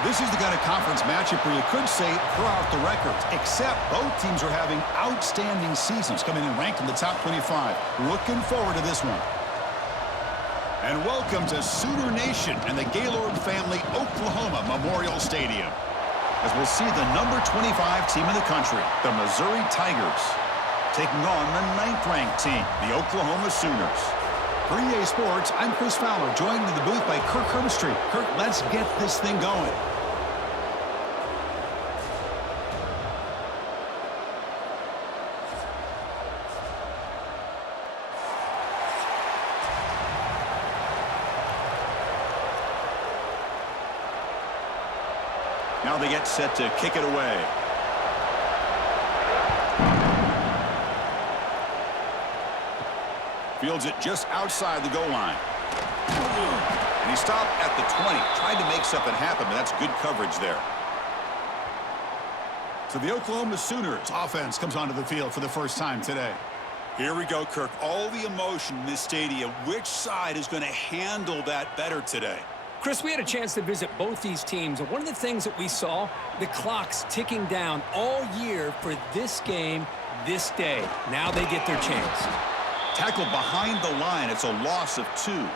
This is the kind of conference matchup where you could say throw out the records, except both teams are having outstanding seasons, coming in ranked in the top 25. Looking forward to this one. And welcome to Sooner Nation and the Gaylord Family Oklahoma Memorial Stadium, as we'll see the number 25 team in the country, the Missouri Tigers, taking on the 9th-ranked team, the Oklahoma Sooners. For EA Sports, I'm Chris Fowler, joined in the booth by Kirk Herbstreit. Kirk, let's get this thing going. Now they get set to kick it away. Fields it just outside the goal line. And he stopped at the 20. Tried to make something happen, but that's good coverage there. So the Oklahoma Sooners offense comes onto the field for the first time today. Here we go, Kirk. All the emotion in this stadium. Which side is going to handle that better today? Chris, we had a chance to visit both these teams, and one of the things that we saw, the clock's ticking down all year for this game, this day. Now they get their chance. Tackle behind the line. It's a loss of 2.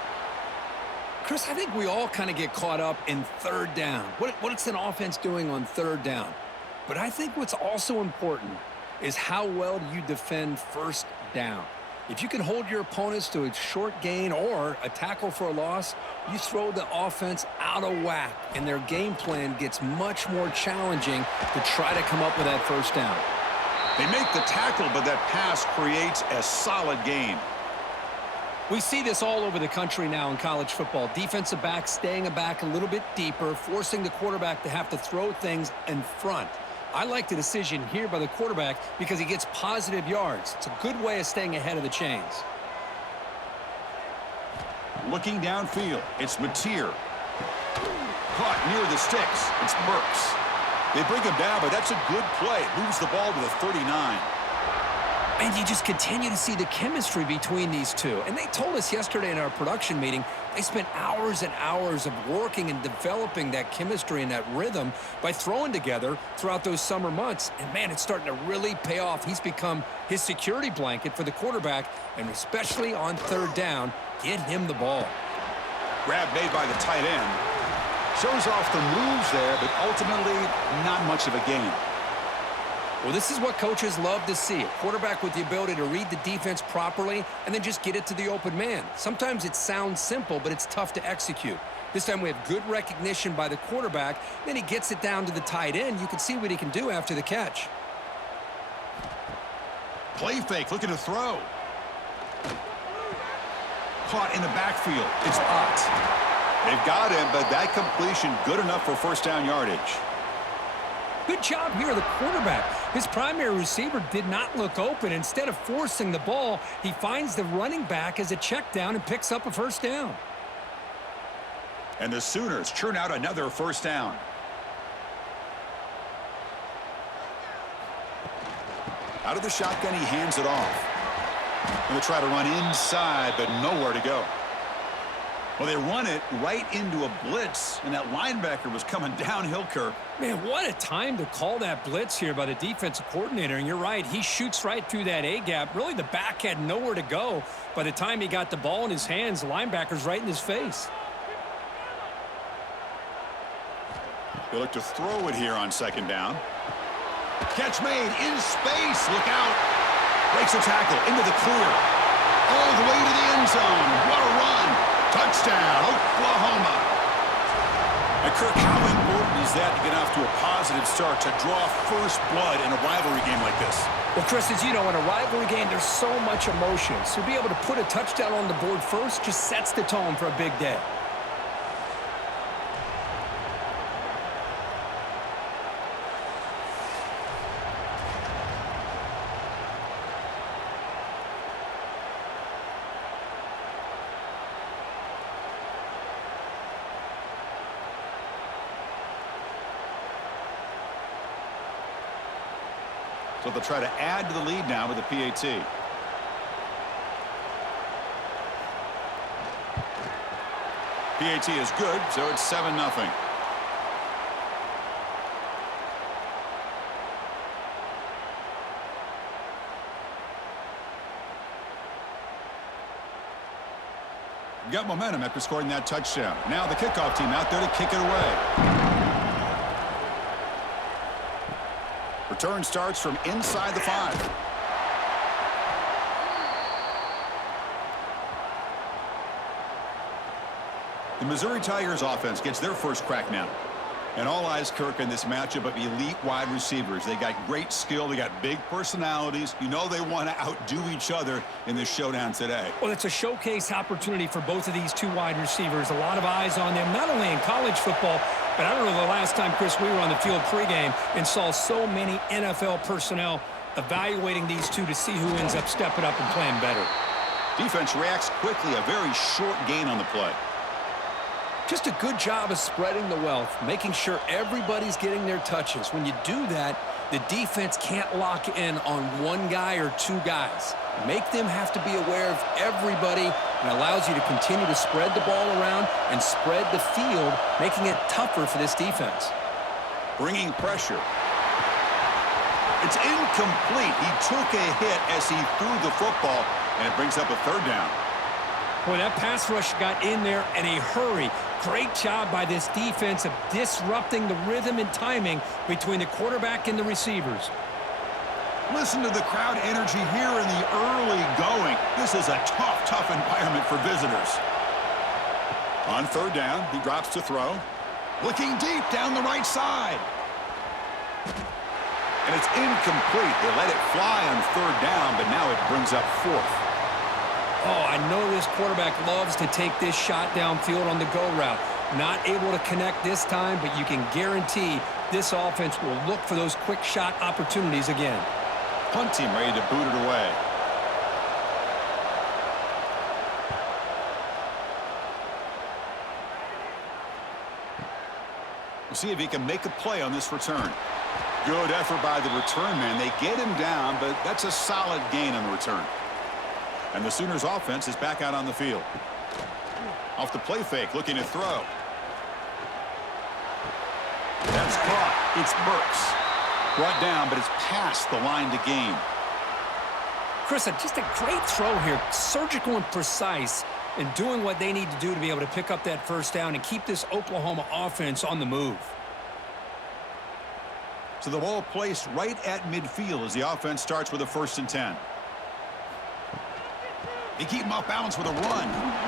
Chris, I think we all kind of get caught up in third down. What's an offense doing on third down? But I think what's also important is how well do you defend first down. If you can hold your opponents to a short gain or a tackle for a loss, you throw the offense out of whack, and their game plan gets much more challenging to try to come up with that first down. They make the tackle, but that pass creates a solid gain. We see this all over the country now in college football. Defensive backs staying back a little bit deeper, forcing the quarterback to have to throw things in front. I like the decision here by the quarterback because he gets positive yards. It's a good way of staying ahead of the chains. Looking downfield, it's Mateer. Caught near the sticks, it's Burks. They bring him down, but that's a good play. Moves the ball to the 39. And you just continue to see the chemistry between these two. And they told us yesterday in our production meeting, they spent hours and hours of working and developing that chemistry and that rhythm by throwing together throughout those summer months. And, man, it's starting to really pay off. He's become his security blanket for the quarterback, and especially on third down, get him the ball. Grab made by the tight end. Shows off the moves there, but ultimately not much of a gain. Well, this is what coaches love to see. A quarterback with the ability to read the defense properly and then just get it to the open man. Sometimes it sounds simple, but it's tough to execute. This time we have good recognition by the quarterback. Then he gets it down to the tight end. You can see what he can do after the catch. Play fake, looking to throw. Caught in the backfield. It's Ott. They've got him, but that completion good enough for first down yardage. Good job here, the quarterback. His primary receiver did not look open. Instead of forcing the ball, he finds the running back as a check down and picks up a first down. And the Sooners churn out another first down. Out of the shotgun, he hands it off. Going to try to run inside, but nowhere to go. Well, they run it right into a blitz, and that linebacker was coming downhill, Kirk. Man, what a time to call that blitz here by the defensive coordinator. And you're right, he shoots right through that A-gap. Really, the back had nowhere to go. By the time he got the ball in his hands, the linebacker's right in his face. They look to throw it here on second down. Catch made in space. Look out. Breaks a tackle into the clear. All the way to the end zone. What a run. Touchdown, Oklahoma. And Kirk, how important is that to get off to a positive start to draw first blood in a rivalry game like this? Well, Chris, as you know, in a rivalry game, there's so much emotion. So to be able to put a touchdown on the board first just sets the tone for a big day. So they'll try to add to the lead now with the PAT. PAT is good, so it's 7-0. got momentum after scoring that touchdown. Now the kickoff team out there to kick it away. Return starts from inside the 5. The Missouri Tigers offense gets their first crack now. And all eyes, Kirk, in this matchup of elite wide receivers. They got great skill. They got big personalities. You know they want to outdo each other in this showdown today. Well, it's a showcase opportunity for both of these two wide receivers. A lot of eyes on them, not only in college football, but I don't know the last time, Chris, we were on the field pregame and saw so many NFL personnel evaluating these two to see who ends up stepping up and playing better. Defense reacts quickly. A very short gain on the play. Just a good job of spreading the wealth, making sure everybody's getting their touches. When you do that, the defense can't lock in on one guy or two guys. Make them have to be aware of everybody, and allows you to continue to spread the ball around and spread the field, making it tougher for this defense. Bringing pressure. It's incomplete. He took a hit as he threw the football, and it brings up a third down. Boy, that pass rush got in there in a hurry. Great job by this defense of disrupting the rhythm and timing between the quarterback and the receivers. Listen to the crowd energy here in the early going. This is a tough environment for visitors. On third down, he drops to throw. Looking deep down the right side. And it's incomplete. They let it fly on third down, but now it brings up fourth. Oh, I know this quarterback loves to take this shot downfield on the go route. Not able to connect this time, but you can guarantee this offense will look for those quick shot opportunities again. Punt team ready to boot it away. We'll see if he can make a play on this return. Good effort by the return man. They get him down, but that's a solid gain on the return. And the Sooners offense is back out on the field. Off the play fake, looking to throw. That's caught. It's Burks. Brought down, but it's past the line to gain. Chris, just a great throw here. Surgical and precise in doing what they need to do to be able to pick up that first down and keep this Oklahoma offense on the move. So the ball placed right at midfield as the offense starts with a 1st and 10. They keep him off balance with a run.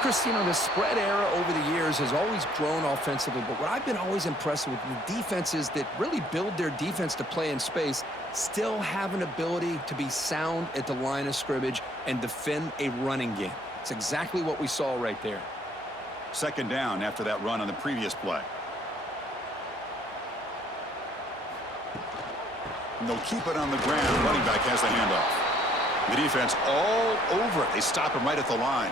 Chris, you know, the spread era over the years has always grown offensively, but what I've been always impressed with the defenses that really build their defense to play in space still have an ability to be sound at the line of scrimmage and defend a running game. It's exactly what we saw right there. 2nd down after that run on the previous play. And they'll keep it on the ground. Running back has the handoff. The defense all over it. They stop him right at the line.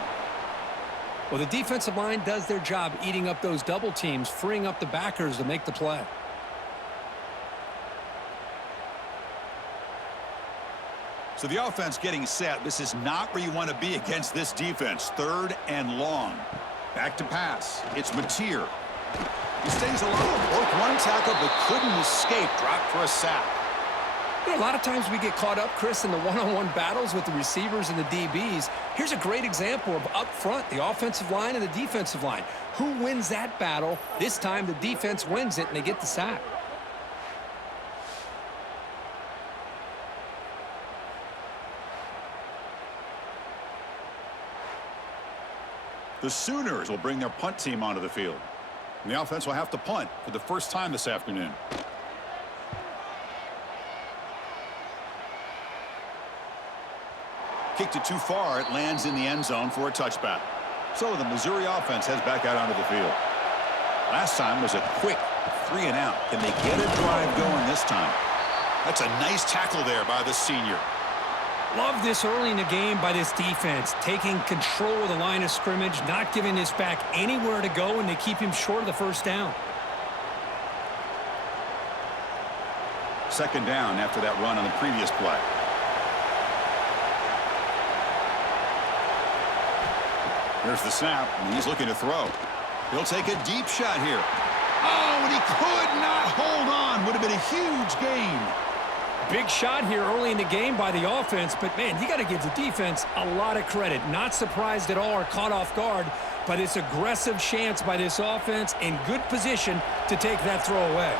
Well, the defensive line does their job eating up those double teams, freeing up the backers to make the play. So the offense getting set. This is not where you want to be against this defense. 3rd and long. Back to pass. It's Mateer. He stays alone. Broke one tackle but couldn't escape. Dropped for a sack. You know, a lot of times we get caught up, Chris, in the one-on-one battles with the receivers and the DBs. Here's a great example of up front, the offensive line and the defensive line. Who wins that battle? This time the defense wins it and they get the sack. The Sooners will bring their punt team onto the field. And the offense will have to punt for the first time this afternoon. Kicked it too far. It lands in the end zone for a touchback. So the Missouri offense heads back out onto the field. Last time was a quick 3 and out. Can they get a drive going this time? That's a nice tackle there by the senior. Love this early in the game by this defense, taking control of the line of scrimmage, not giving this back anywhere to go, and they keep him short of the first down. 2nd down after that run on the previous play. Here's the snap, and he's looking to throw. He'll take a deep shot here. Oh, and he could not hold on. Would have been a huge gain. Big shot here early in the game by the offense, but, man, you got to give the defense a lot of credit. Not surprised at all or caught off guard, but it's aggressive chance by this offense in good position to take that throw away.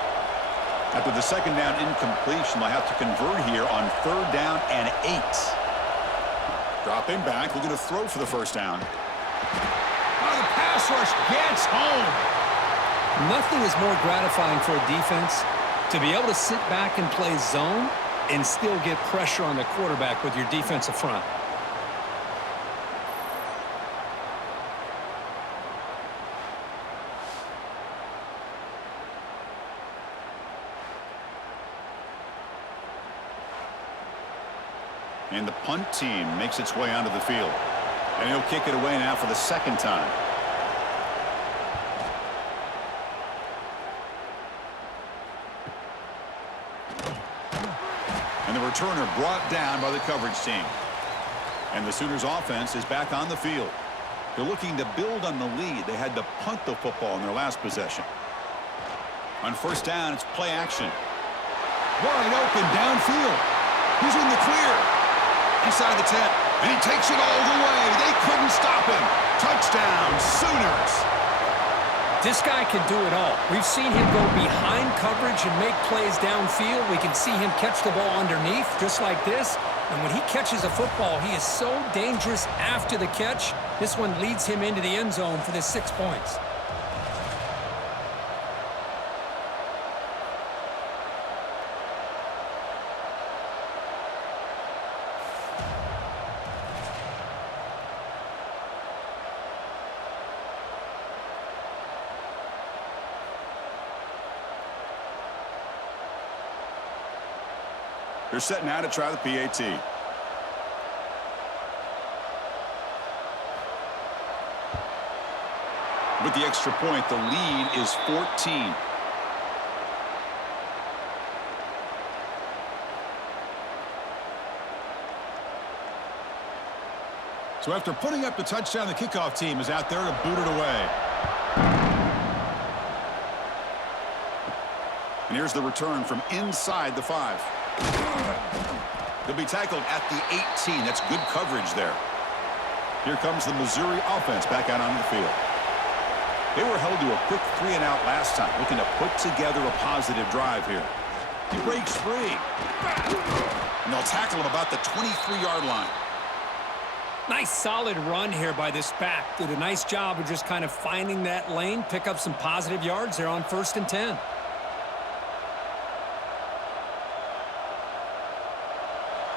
After the second down incompletion, they'll have to convert here on 3rd down and 8. Dropping back, looking to throw for the first down. Oh, the pass rush gets home. Nothing is more gratifying for a defense to be able to sit back and play zone and still get pressure on the quarterback with your defensive front. And the punt team makes its way onto the field. And he'll kick it away now for the second time. And the returner brought down by the coverage team. And the Sooners offense is back on the field. They're looking to build on the lead. They had to punt the football in their last possession. On 1st down, it's play action. Wide open downfield. He's in the clear. Inside the 10. And he takes it all the way. They couldn't stop him. Touchdown, Sooners. This guy can do it all. We've seen him go behind coverage and make plays downfield. We can see him catch the ball underneath, just like this. And when he catches a football, he is so dangerous after the catch. This one leads him into the end zone for the 6 points. They're set now to try the PAT. With the extra point, the lead is 14. So after putting up the touchdown, the kickoff team is out there to boot it away. And here's the return from inside the 5. He'll be tackled at the 18. That's good coverage there. Here comes the Missouri offense back out onto the field. They were held to a quick 3-and-out last time, looking to put together a positive drive here. He breaks free. And they'll tackle him about the 23-yard line. Nice solid run here by this back. Did a nice job of just kind of finding that lane, pick up some positive yards there on 1st and 10.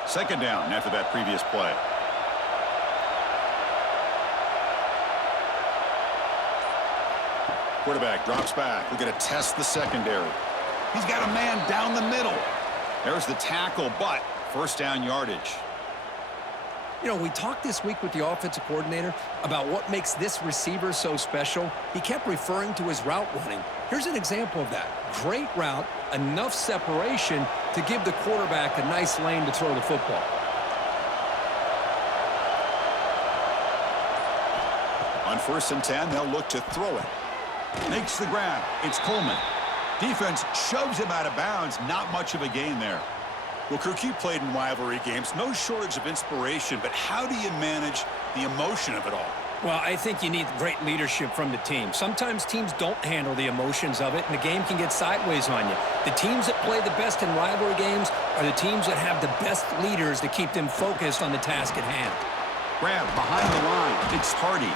Second down after that previous play. Quarterback drops back. We're going to test the secondary. He's got a man down the middle. There's the tackle, but 1st down yardage. You know, we talked this week with the offensive coordinator about what makes this receiver so special. He kept referring to his route running. Here's an example of that. Great route, enough separation to give the quarterback a nice lane to throw the football. On 1st and 10, they'll look to throw it. Makes the grab. It's Coleman. Defense shoves him out of bounds. Not much of a gain there. Well, Kirk, you played in rivalry games. No shortage of inspiration, but how do you manage the emotion of it all? Well, I think you need great leadership from the team. Sometimes teams don't handle the emotions of it, and the game can get sideways on you. The teams that play the best in rivalry games are the teams that have the best leaders to keep them focused on the task at hand. Grab behind the line. It's Hardy.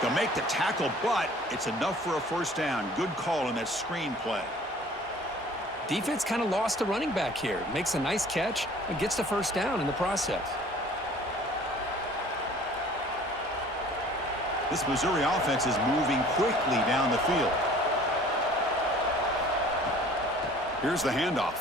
They'll make the tackle, but it's enough for a 1st down. Good call in that screen play. Defense kind of lost a running back here. Makes a nice catch and gets the 1st down in the process. This Missouri offense is moving quickly down the field. Here's the handoff.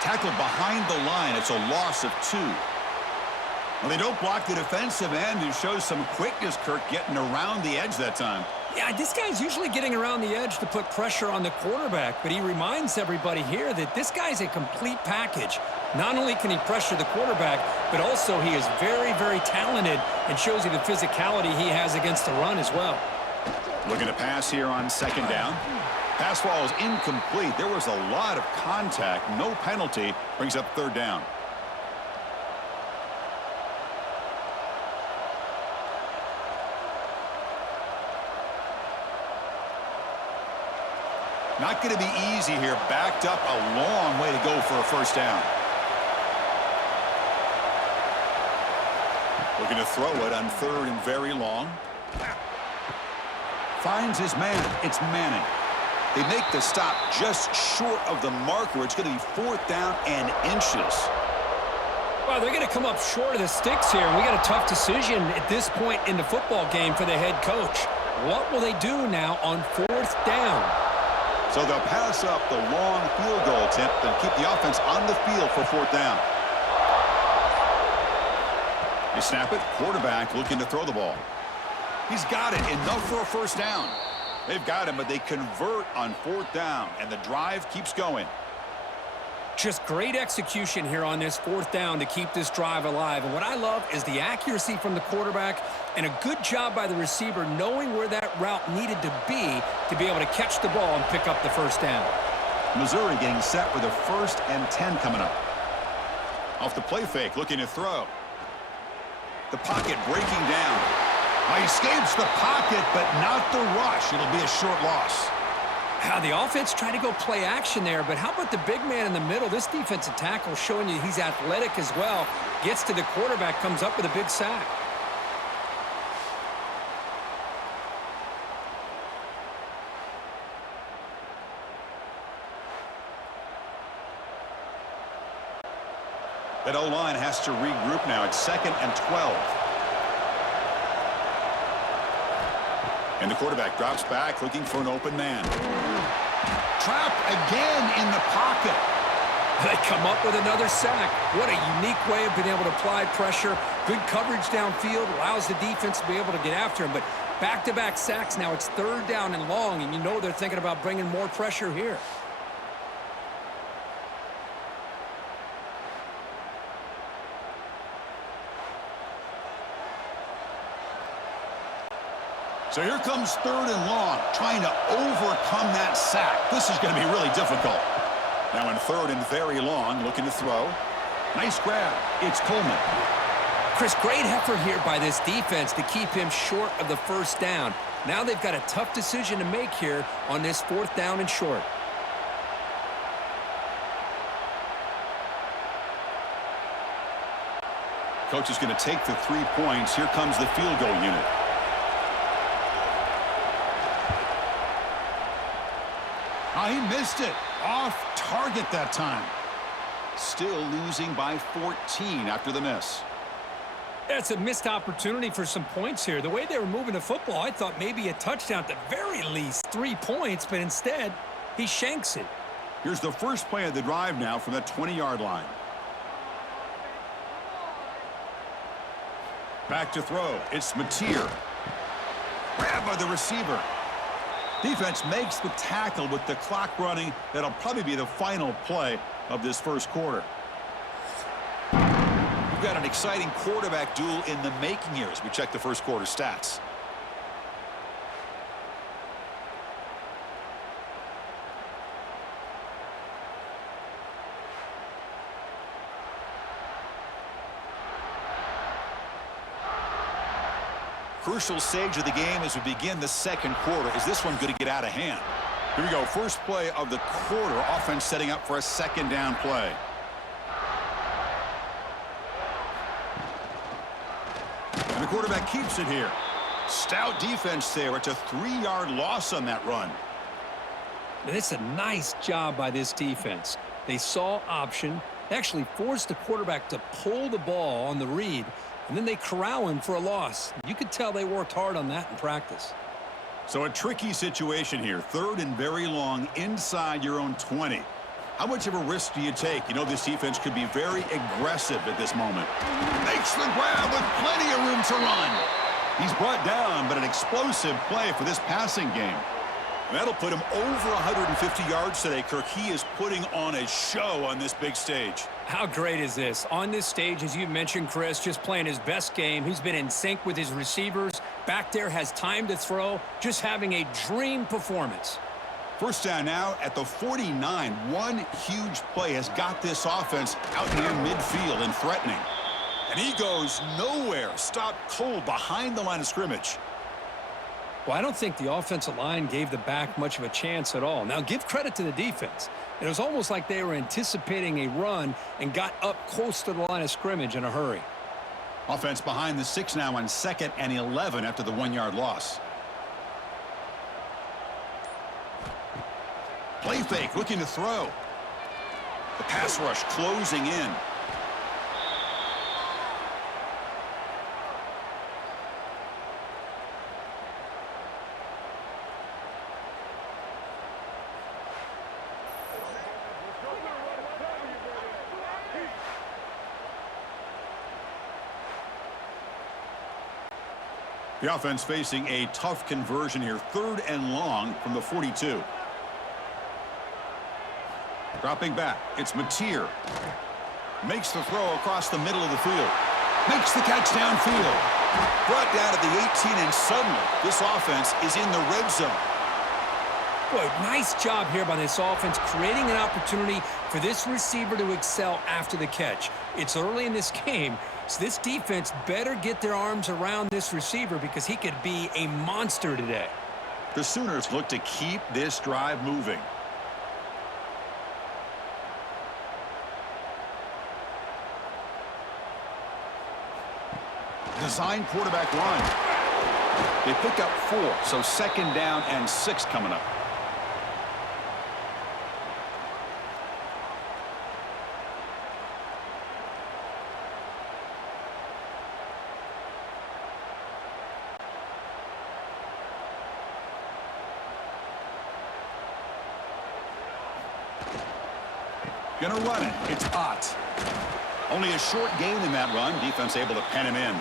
Tackled behind the line. It's a loss of 2. Well, they don't block the defensive end, who shows some quickness, Kirk, getting around the edge that time. Yeah, this guy's usually getting around the edge to put pressure on the quarterback, but he reminds everybody here that this guy's a complete package. Not only can he pressure the quarterback, but also he is very, very talented and shows you the physicality he has against the run as well. Looking to pass here on 2nd down. Pass ball is incomplete. There was a lot of contact. No penalty. Brings up third down. Not going to be easy here. Backed up a long way to go for a first down. Looking to throw it on third and very long. Finds his man. It's Manning. They make the stop just short of the marker. It's going to be fourth down and inches. Well, they're going to come up short of the sticks here, and we got a tough decision at this point in the football game for the head coach. What will they do now on fourth down? So they'll pass up the long field goal attempt and keep the offense on the field for fourth down. They snap it. Quarterback looking to throw the ball. He's got it. Enough for a first down. They've got him, but they convert on fourth down, and the drive keeps going. Just great execution here on this fourth down to keep this drive alive. And what I love is the accuracy from the quarterback and a good job by the receiver knowing where that route needed to be able to catch the ball and pick up the first down. Missouri getting set with a 1st and 10 coming up. Off the play fake, looking to throw. The pocket breaking down. He escapes the pocket, but not the rush. It'll be a short loss. How the offense tried to go play action there, but how about the big man in the middle? This defensive tackle showing you he's athletic as well. Gets to the quarterback, comes up with a big sack. That O-line has to regroup now. It's 2nd and 12. And the quarterback drops back, looking for an open man. Trapped again in the pocket. They come up with another sack. What a unique way of being able to apply pressure. Good coverage downfield, allows the defense to be able to get after him. But back-to-back sacks, now it's third down and long, and you know they're thinking about bringing more pressure here. So here comes third and long, trying to overcome that sack. This is going to be really difficult. Now in third and very long, looking to throw. Nice grab. It's Coleman. Chris, great effort here by this defense to keep him short of the first down. Now they've got a tough decision to make here on this fourth down and short. Coach is going to take the 3 points. Here comes the field goal unit. He missed it. Off target that time. Still losing by 14 after the miss. That's a missed opportunity for some points here. The way they were moving the football, I thought maybe a touchdown at the very least, 3 points, but instead, he shanks it. Here's the first play of the drive now from the 20-yard line. Back to throw. It's Mateer. Grab by the receiver. Defense makes the tackle with the clock running. That'll probably be the final play of this first quarter. We've got an exciting quarterback duel in the making here as we check the first quarter stats. Crucial stage of the game as we begin the second quarter. Is this one going to get out of hand? Here we go. First play of the quarter. Offense setting up for a second down play. And the quarterback keeps it here. Stout defense there. It's a 3-yard loss on that run. And it's a nice job by this defense. They saw option. They actually forced the quarterback to pull the ball on the read. And then they corral him for a loss. You could tell they worked hard on that in practice. So a tricky situation here. Third and very long inside your own 20. How much of a risk do you take? You know this defense could be very aggressive at this moment. Makes the grab with plenty of room to run. He's brought down, but an explosive play for this passing game. That'll put him over 150 yards today, Kirk. He is putting on a show on this big stage. How great is this? On this stage, as you mentioned, Chris, just playing his best game. He's been in sync with his receivers. Back there, has time to throw. Just having a dream performance. First down now at the 49. One huge play has got this offense out near midfield and threatening. And he goes nowhere. Stopped cold behind the line of scrimmage. Well, I don't think the offensive line gave the back much of a chance at all. Now, give credit to the defense. It was almost like they were anticipating a run and got up close to the line of scrimmage in a hurry. Offense behind the 6 now on 2nd and 11 after the 1-yard loss. Play fake, looking to throw. The pass rush closing in. The offense facing a tough conversion here. 3rd and long from the 42. Dropping back, it's Mateer. Makes the throw across the middle of the field. Makes the catch downfield. Brought down at the 18, and suddenly this offense is in the red zone. Boy, nice job here by this offense, creating an opportunity for this receiver to excel after the catch. It's early in this game, so this defense better get their arms around this receiver because he could be a monster today. The Sooners look to keep this drive moving. Design quarterback run. They pick up 4, so 2nd down and 6 coming up. Gonna run it. It's Ott. Only a short gain in that run. Defense able to pen him in.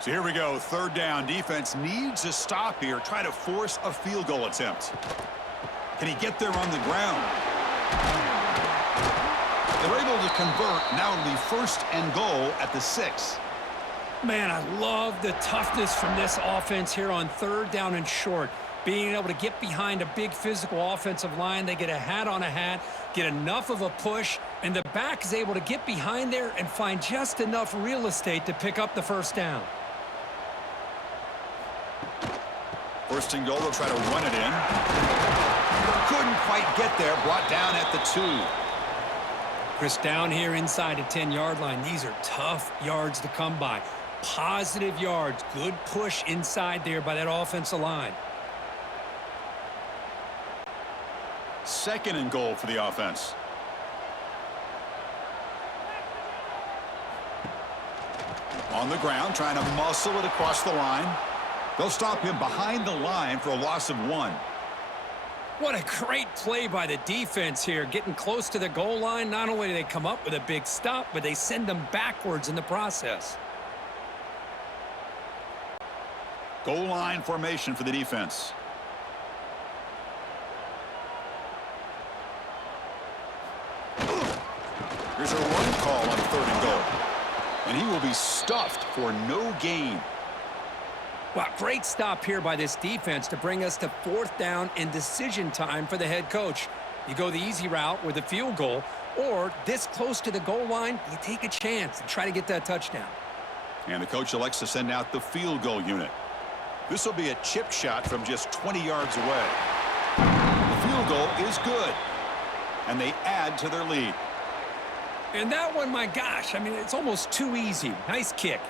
So here we go. 3rd down. Defense needs a stop here. Try to force a field goal attempt. Can he get there on the ground? They're able to convert. Now it'll be 1st and goal at the 6. Man, I love the toughness from this offense here on 3rd down and short. Being able to get behind a big physical offensive line. They get a hat on a hat, get enough of a push, and the back is able to get behind there and find just enough real estate to pick up the 1st down. 1st and goal. They'll try to run it in. Couldn't quite get there. Brought down at the 2. Chris, down here inside the 10-yard line, these are tough yards to come by. Positive yards. Good push inside there by that offensive line. 2nd and goal for the offense. On the ground, trying to muscle it across the line. They'll stop him behind the line for a loss of 1. What a great play by the defense here. Getting close to the goal line, not only do they come up with a big stop, but they send them backwards in the process. Goal line formation for the defense. Here's a run call on 3rd and goal. And he will be stuffed for no gain. Wow, great stop here by this defense to bring us to 4th down and decision time for the head coach. You go the easy route with a field goal, or this close to the goal line, you take a chance and try to get that touchdown. And the coach elects to send out the field goal unit. This will be a chip shot from just 20 yards away. The field goal is good, and they add to their lead. And that one, my gosh, I mean, it's almost too easy. Nice kick.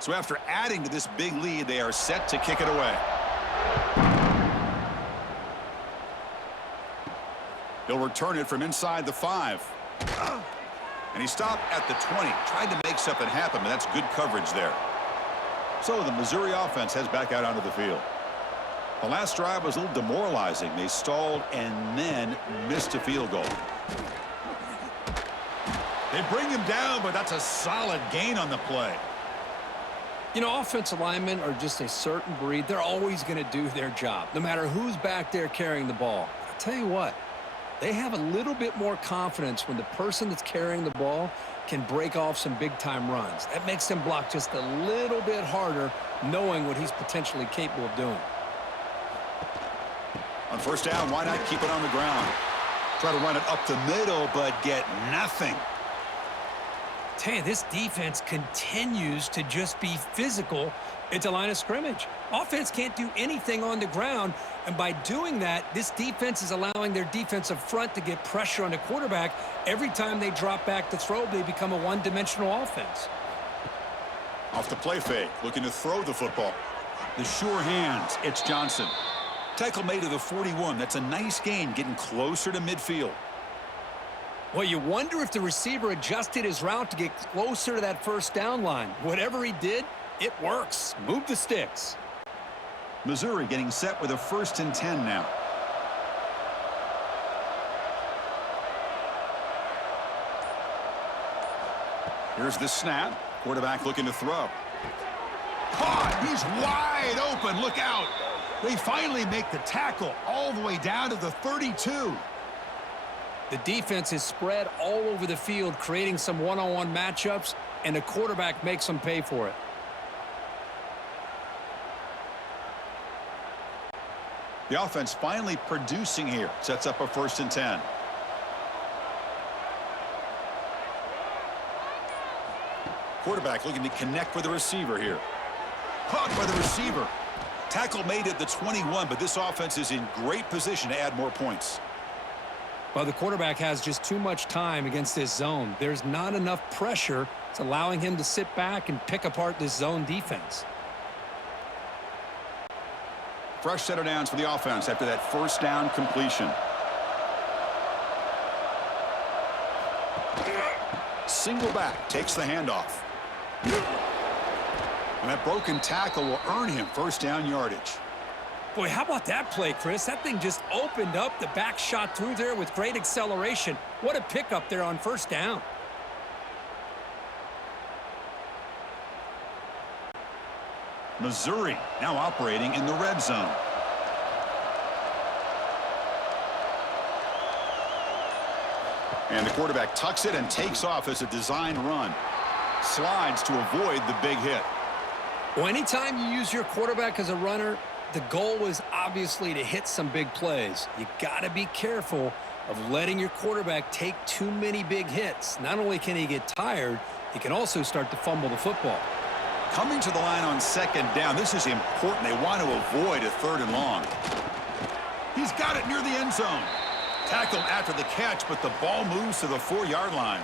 So after adding to this big lead, they are set to kick it away. He'll return it from inside the 5. And he stopped at the 20. Tried to make something happen, but that's good coverage there. So the Missouri offense heads back out onto the field. The last drive was a little demoralizing. They stalled and then missed a field goal. They bring him down, but that's a solid gain on the play. You know, offensive linemen are just a certain breed. They're always going to do their job, no matter who's back there carrying the ball. I'll tell you what, they have a little bit more confidence when the person that's carrying the ball can break off some big-time runs. That makes them block just a little bit harder, knowing what he's potentially capable of doing. On first down, why not keep it on the ground? Try to run it up the middle, but get nothing. Tell you, this defense continues to just be physical at the line of scrimmage. Offense can't do anything on the ground, and by doing that, this defense is allowing their defensive front to get pressure on the quarterback. Every time they drop back to throw, they become a one-dimensional offense. Off the play fake, looking to throw the football. The sure hands, it's Johnson. Tackle made to the 41. That's a nice gain, getting closer to midfield. Well, you wonder if the receiver adjusted his route to get closer to that first down line. Whatever he did, it works. Move the sticks. Missouri getting set with a 1st and 10 now. Here's the snap. Quarterback looking to throw. Caught. He's wide open. Look out. They finally make the tackle all the way down to the 32. The defense is spread all over the field, creating some one-on-one matchups, and the quarterback makes them pay for it. The offense finally producing here. Sets up a 1st and 10. Quarterback looking to connect with the receiver here. Caught by the receiver. Tackle made at the 21, but this offense is in great position to add more points. Well, the quarterback has just too much time against this zone. There's not enough pressure. It's allowing him to sit back and pick apart this zone defense. Fresh set of downs for the offense after that 1st down completion. Single back, takes the handoff. And that broken tackle will earn him 1st down yardage. Boy, how about that play, Chris? That thing just opened up. The back shot through there with great acceleration. What a pickup there on 1st down. Missouri now operating in the red zone. And the quarterback tucks it and takes off as a design run. Slides to avoid the big hit. Well, anytime you use your quarterback as a runner, the goal is obviously to hit some big plays. You got to be careful of letting your quarterback take too many big hits. Not only can he get tired, he can also start to fumble the football. Coming to the line on 2nd down, this is important. They want to avoid a 3rd and long. He's got it near the end zone. Tackled after the catch, but the ball moves to the 4-yard line.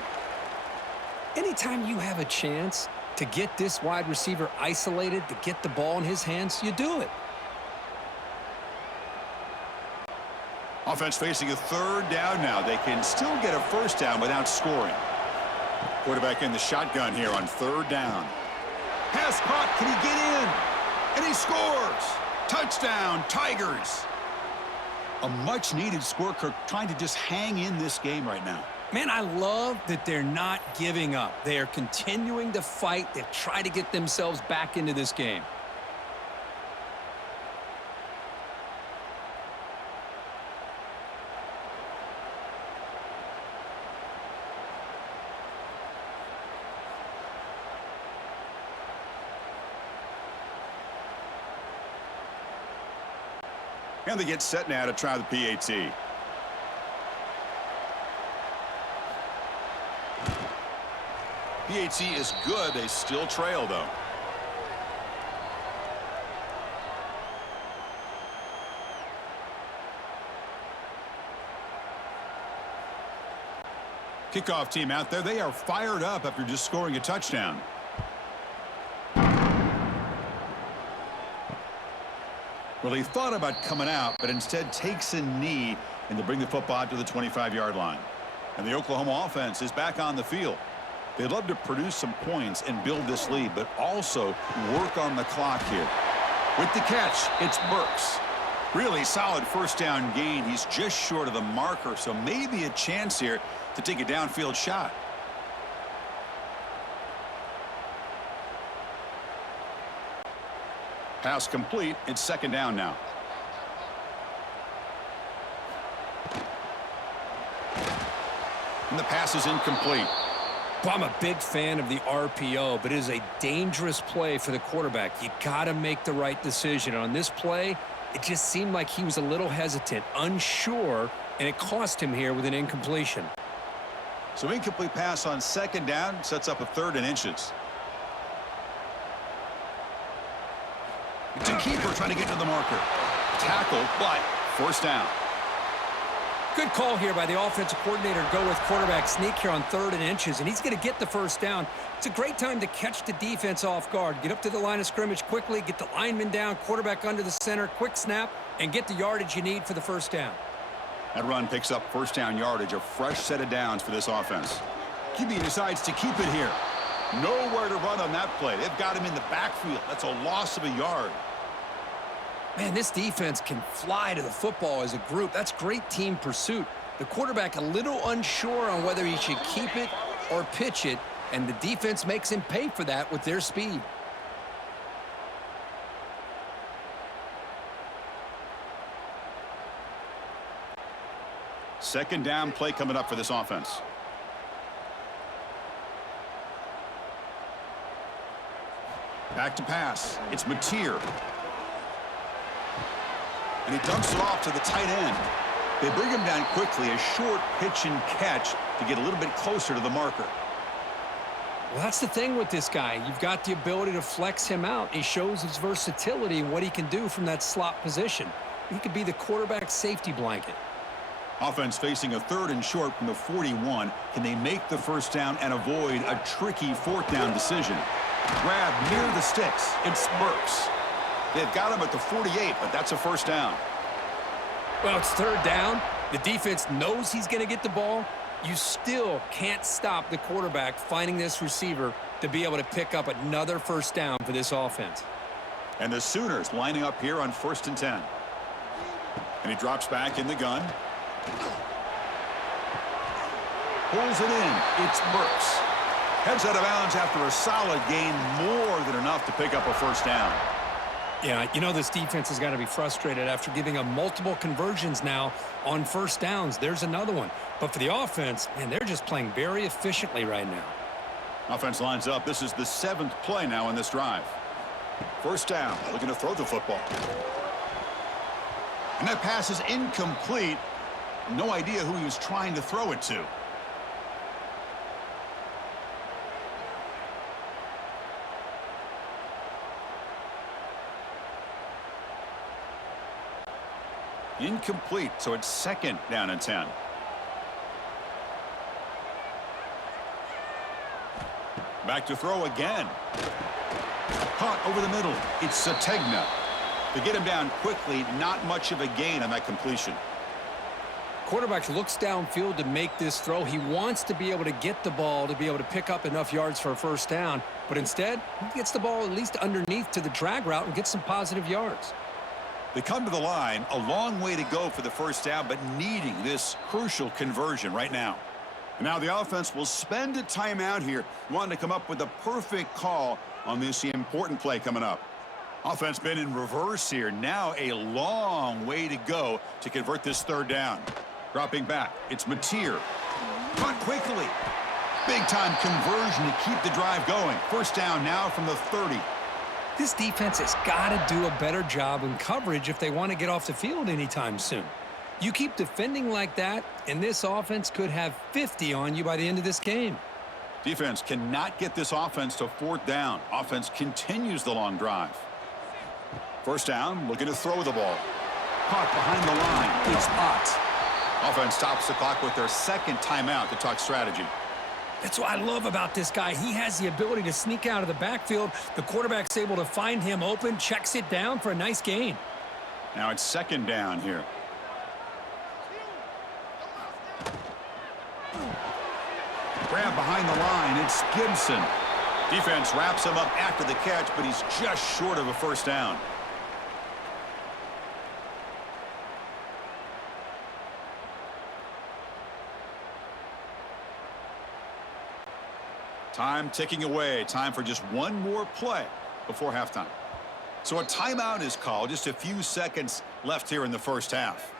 Anytime you have a chance to get this wide receiver isolated, to get the ball in his hands, you do it. Offense facing a 3rd down now. They can still get a 1st down without scoring. Quarterback in the shotgun here on 3rd down. Pass caught. Can he get in? And he scores. Touchdown, Tigers. A much-needed score. Kirk trying to just hang in this game right now. Man, I love that they're not giving up. They are continuing to fight. They try to get themselves back into this game. And they get set now to try the PAT. PAT is good. They still trail, though. Kickoff team out there. They are fired up after just scoring a touchdown. Well, he thought about coming out, but instead takes a knee and to bring the football out to the 25-yard line. And the Oklahoma offense is back on the field. They'd love to produce some points and build this lead, but also work on the clock here. With the catch, it's Burks. Really solid 1st down gain. He's just short of the marker, so maybe a chance here to take a downfield shot. Pass complete. It's second down now. And the pass is incomplete. Well, I'm a big fan of the RPO, but it is a dangerous play for the quarterback. You got to make the right decision. On this play, it just seemed like he was a little hesitant, unsure, and it cost him here with an incompletion. So incomplete pass on second down sets up a 3rd and inches. It's a keeper trying to get to the marker. Tackle, but first down. Good call here by the offensive coordinator. Go with quarterback sneak here on 3rd and inches, and he's going to get the first down. It's a great time to catch the defense off guard. Get up to the line of scrimmage quickly, get the lineman down, quarterback under the center, quick snap, and get the yardage you need for the first down. That run picks up first down yardage, a fresh set of downs for this offense. QB decides to keep it here. Nowhere to run on that play. They've got him in the backfield. That's a loss of a yard. Man, this defense can fly to the football as a group. That's great team pursuit. The quarterback a little unsure on whether he should keep it or pitch it, and the defense makes him pay for that with their speed. Second down play coming up for this offense. Back to pass. It's Mateer. And he dumps it off to the tight end. They bring him down quickly, a short pitch and catch to get a little bit closer to the marker. Well, that's the thing with this guy. You've got the ability to flex him out. He shows his versatility and what he can do from that slot position. He could be the quarterback safety blanket. Offense facing a 3rd and short from the 41. Can they make the first down and avoid a tricky 4th down decision? Grab near the sticks. It's Burks. They've got him at the 48, but that's a first down. Well, it's 3rd down. The defense knows he's going to get the ball. You still can't stop the quarterback finding this receiver to be able to pick up another first down for this offense. And the Sooners lining up here on 1st and 10. And he drops back in the gun. Pulls it in. It's Burks. Heads out of bounds after a solid gain, more than enough to pick up a first down. Yeah, you know this defense has got to be frustrated after giving up multiple conversions now on first downs. There's another one. But for the offense, man, they're just playing very efficiently right now. Offense lines up. This is the 7th play now in this drive. First down, looking to throw the football. And that pass is incomplete. No idea who he was trying to throw it to. Incomplete, so it's 2nd down and 10. Back to throw again. Caught over the middle. It's Sategna. They get him down quickly. Not much of a gain on that completion. Quarterback looks downfield to make this throw. He wants to be able to get the ball to be able to pick up enough yards for a first down. But instead, he gets the ball at least underneath to the drag route and gets some positive yards. They come to the line, a long way to go for the first down, but needing this crucial conversion right now. And now the offense will spend a timeout here, wanting to come up with the perfect call on this important play coming up. Offense been in reverse here. Now a long way to go to convert this 3rd down. Dropping back, it's Mateer. Caught quickly. Big-time conversion to keep the drive going. First down now from the 30. This defense has got to do a better job in coverage if they want to get off the field anytime soon. You keep defending like that, and this offense could have 50 on you by the end of this game. Defense cannot get this offense to 4th down. Offense continues the long drive. First down, looking to throw the ball. Caught behind the line. It's Ott. Offense stops the clock with their 2nd timeout to talk strategy. That's what I love about this guy. He has the ability to sneak out of the backfield. The quarterback's able to find him open, checks it down for a nice gain. Now it's 2nd down here. Grab behind the line. It's Gibson. Defense wraps him up after the catch, but he's just short of a first down. Time ticking away. Time for just one more play before halftime. So a timeout is called. Just a few seconds left here in the first half.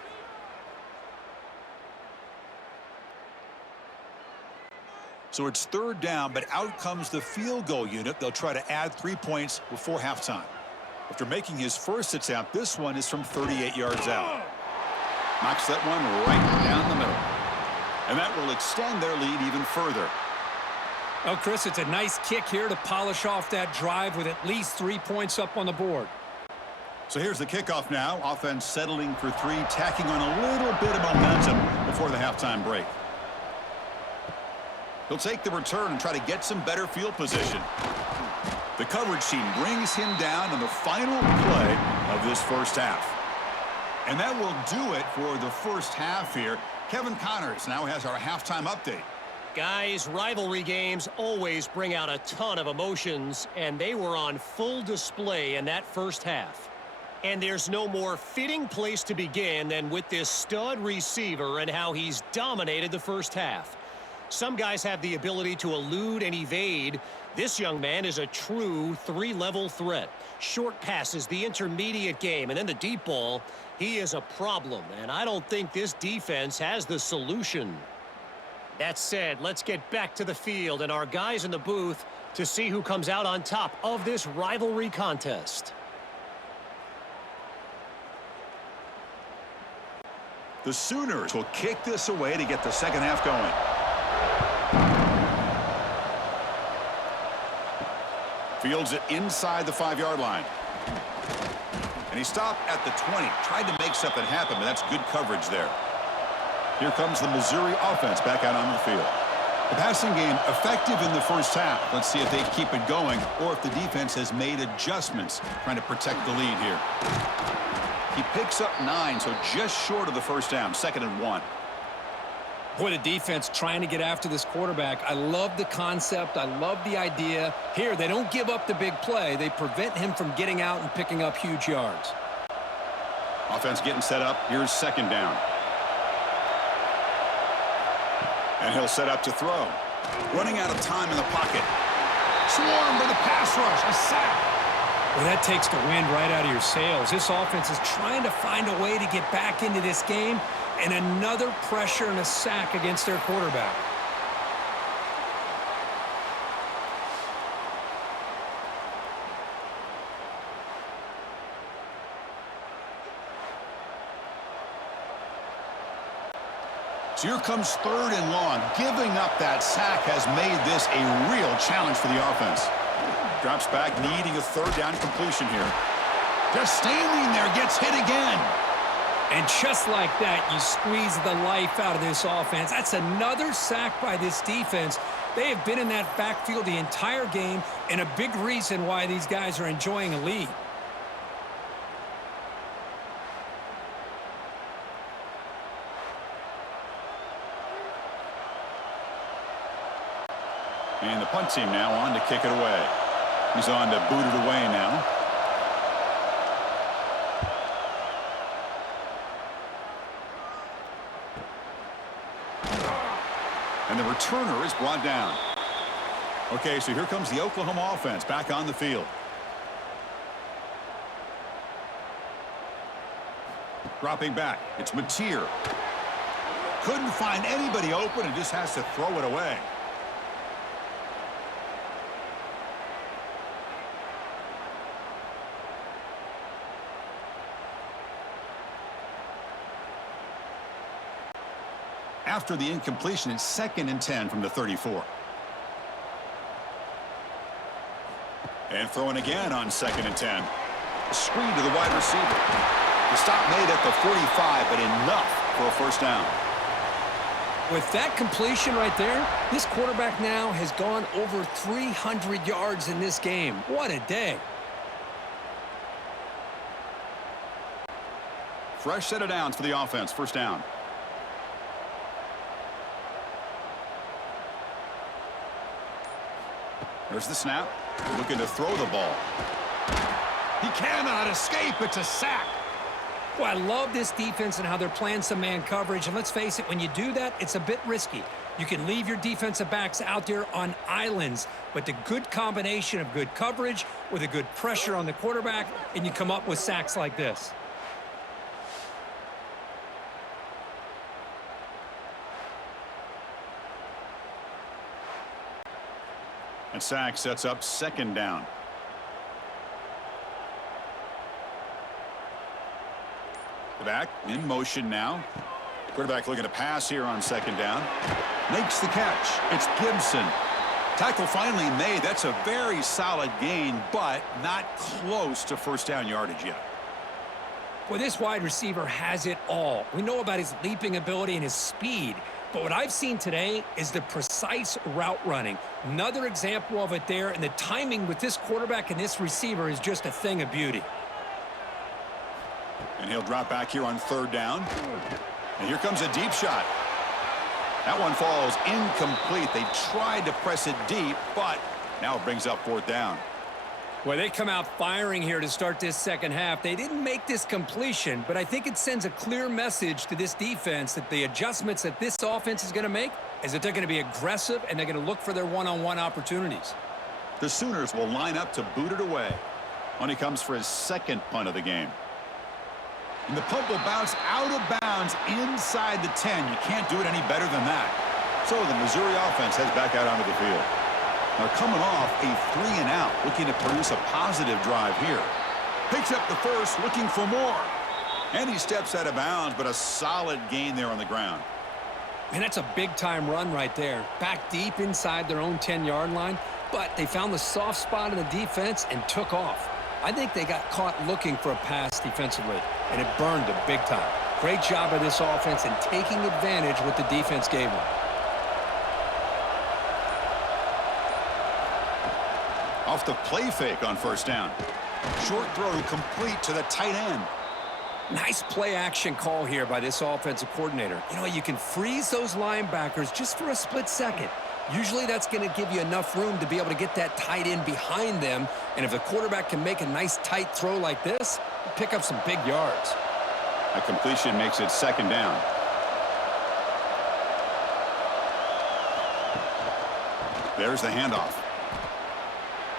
So it's third down, but out comes the field goal unit. They'll try to add 3 points before halftime. After making his first attempt, this one is from 38 yards out. Knocks that one right down the middle. And that will extend their lead even further. Oh, Chris, it's a nice kick here to polish off that drive with at least 3 points up on the board. So here's the kickoff now. Offense settling for three, tacking on a little bit of momentum before the halftime break. He'll take the return and try to get some better field position. The coverage team brings him down in the final play of this first half. And that will do it for the first half here. Kevin Connors now has our halftime update. Guys, rivalry games always bring out a ton of emotions, and they were on full display in that first half. And there's no more fitting place to begin than with this stud receiver and how he's dominated the first half. Some guys have the ability to elude and evade. This young man is a true three-level threat. Short passes, the intermediate game, and then the deep ball. He is a problem, and I don't think this defense has the solution. That said, let's get back to the field and our guys in the booth to see who comes out on top of this rivalry contest. The Sooners will kick this away to get the second half going. Fields it inside the 5-yard line. And he stopped at the 20. Tried to make something happen, but that's good coverage there. Here comes the Missouri offense back out on the field. The passing game effective in the first half. Let's see if they keep it going or if the defense has made adjustments trying to protect the lead here. He picks up 9, so just short of the first down, 2nd and 1. Boy, the defense trying to get after this quarterback. I love the concept. I love the idea. Here, they don't give up the big play. They prevent him from getting out and picking up huge yards. Offense getting set up. Here's 2nd down. And he'll set up to throw. Running out of time in the pocket. Swarmed by the pass rush. A sack. Well, that takes the wind right out of your sails. This offense is trying to find a way to get back into this game, and another pressure and a sack against their quarterback. So here comes 3rd and long. Giving up that sack has made this a real challenge for the offense. Drops back, needing a 3rd down completion here. Just standing there, gets hit again. And just like that, you squeeze the life out of this offense. That's another sack by this defense. They have been in that backfield the entire game, and a big reason why these guys are enjoying a lead. And the punt team now on to kick it away. He's on to boot it away now. And the returner is brought down. Okay, so here comes the Oklahoma offense back on the field. Dropping back, it's Mateer. Couldn't find anybody open and just has to throw it away. After the incompletion, it's 2nd and 10 from the 34. And throwing again on 2nd and 10. A screen to the wide receiver. The stop made at the 45, but enough for a first down. With that completion right there, this quarterback now has gone over 300 yards in this game. What a day. Fresh set of downs for the offense. First down. There's the snap. Looking to throw the ball. He cannot escape. It's a sack. Well, I love this defense and how they're playing some man coverage. And let's face it, when you do that, it's a bit risky. You can leave your defensive backs out there on islands, but the good combination of good coverage with a good pressure on the quarterback, and you come up with sacks like this. And sack sets up second down. The back in motion now. Quarterback looking to pass here on second down. Makes the catch. It's Gibson. Tackle finally made. That's a very solid gain, but not close to first down yardage yet. Well, this wide receiver has it all. We know about his leaping ability and his speed, but what I've seen today is the precise route running. Another example of it there, and the timing with this quarterback and this receiver is just a thing of beauty. And he'll drop back here on third down. And here comes a deep shot. That one falls incomplete. They tried to press it deep, but now it brings up fourth down. Well, they come out firing here to start this second half. They didn't make this completion, but I think it sends a clear message to this defense that the adjustments that this offense is going to make is that they're going to be aggressive and they're going to look for their one-on-one opportunities. The Sooners will line up to boot it away when he comes for his second punt of the game. And the punt will bounce out of bounds inside the 10. You can't do it any better than that. So the Missouri offense heads back out onto the field. They're coming off a 3-and-out, looking to produce a positive drive here. Picks up the first, looking for more. And he steps out of bounds, but a solid gain there on the ground. And that's a big-time run right there. Back deep inside their own 10-yard line, but they found the soft spot in the defense and took off. I think they got caught looking for a pass defensively, and it burned them big time. Great job of this offense in taking advantage what the defense gave them. Off the play fake on first down. Short throw complete to the tight end. Nice play action call here by this offensive coordinator. You know, you can freeze those linebackers just for a split second. Usually that's going to give you enough room to be able to get that tight end behind them. And if the quarterback can make a nice tight throw like this, pick up some big yards. A completion makes it second down. There's the handoff.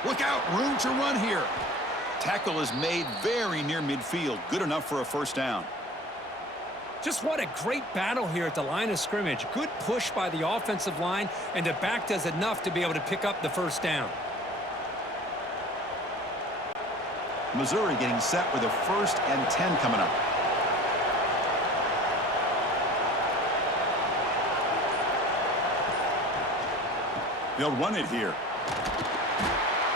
Look out, room to run here. Tackle is made very near midfield. Good enough for a first down. Just what a great battle here at the line of scrimmage. Good push by the offensive line, and the back does enough to be able to pick up the first down. Missouri getting set with a 1st and 10 coming up. They'll run it here.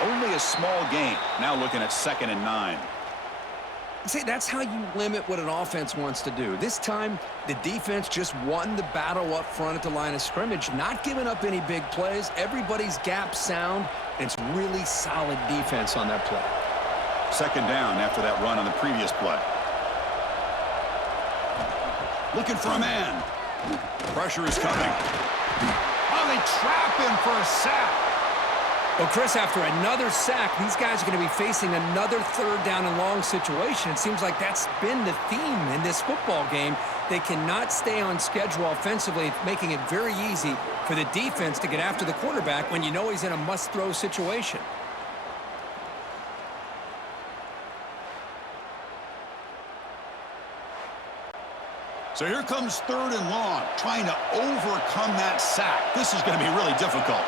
Only a small gain. Now looking at 2nd and 9. See, that's how you limit what an offense wants to do. This time, the defense just won the battle up front at the line of scrimmage, not giving up any big plays. Everybody's gap sound, and it's really solid defense on that play. 2nd down after that run on the previous play. Looking for a man. Pressure is coming. Oh, they trap him for a sack. Well, Chris, after another sack, these guys are going to be facing another 3rd down and long situation. It seems like that's been the theme in this football game. They cannot stay on schedule offensively, making it very easy for the defense to get after the quarterback when you know he's in a must-throw situation. So here comes 3rd and long, trying to overcome that sack. This is going to be really difficult.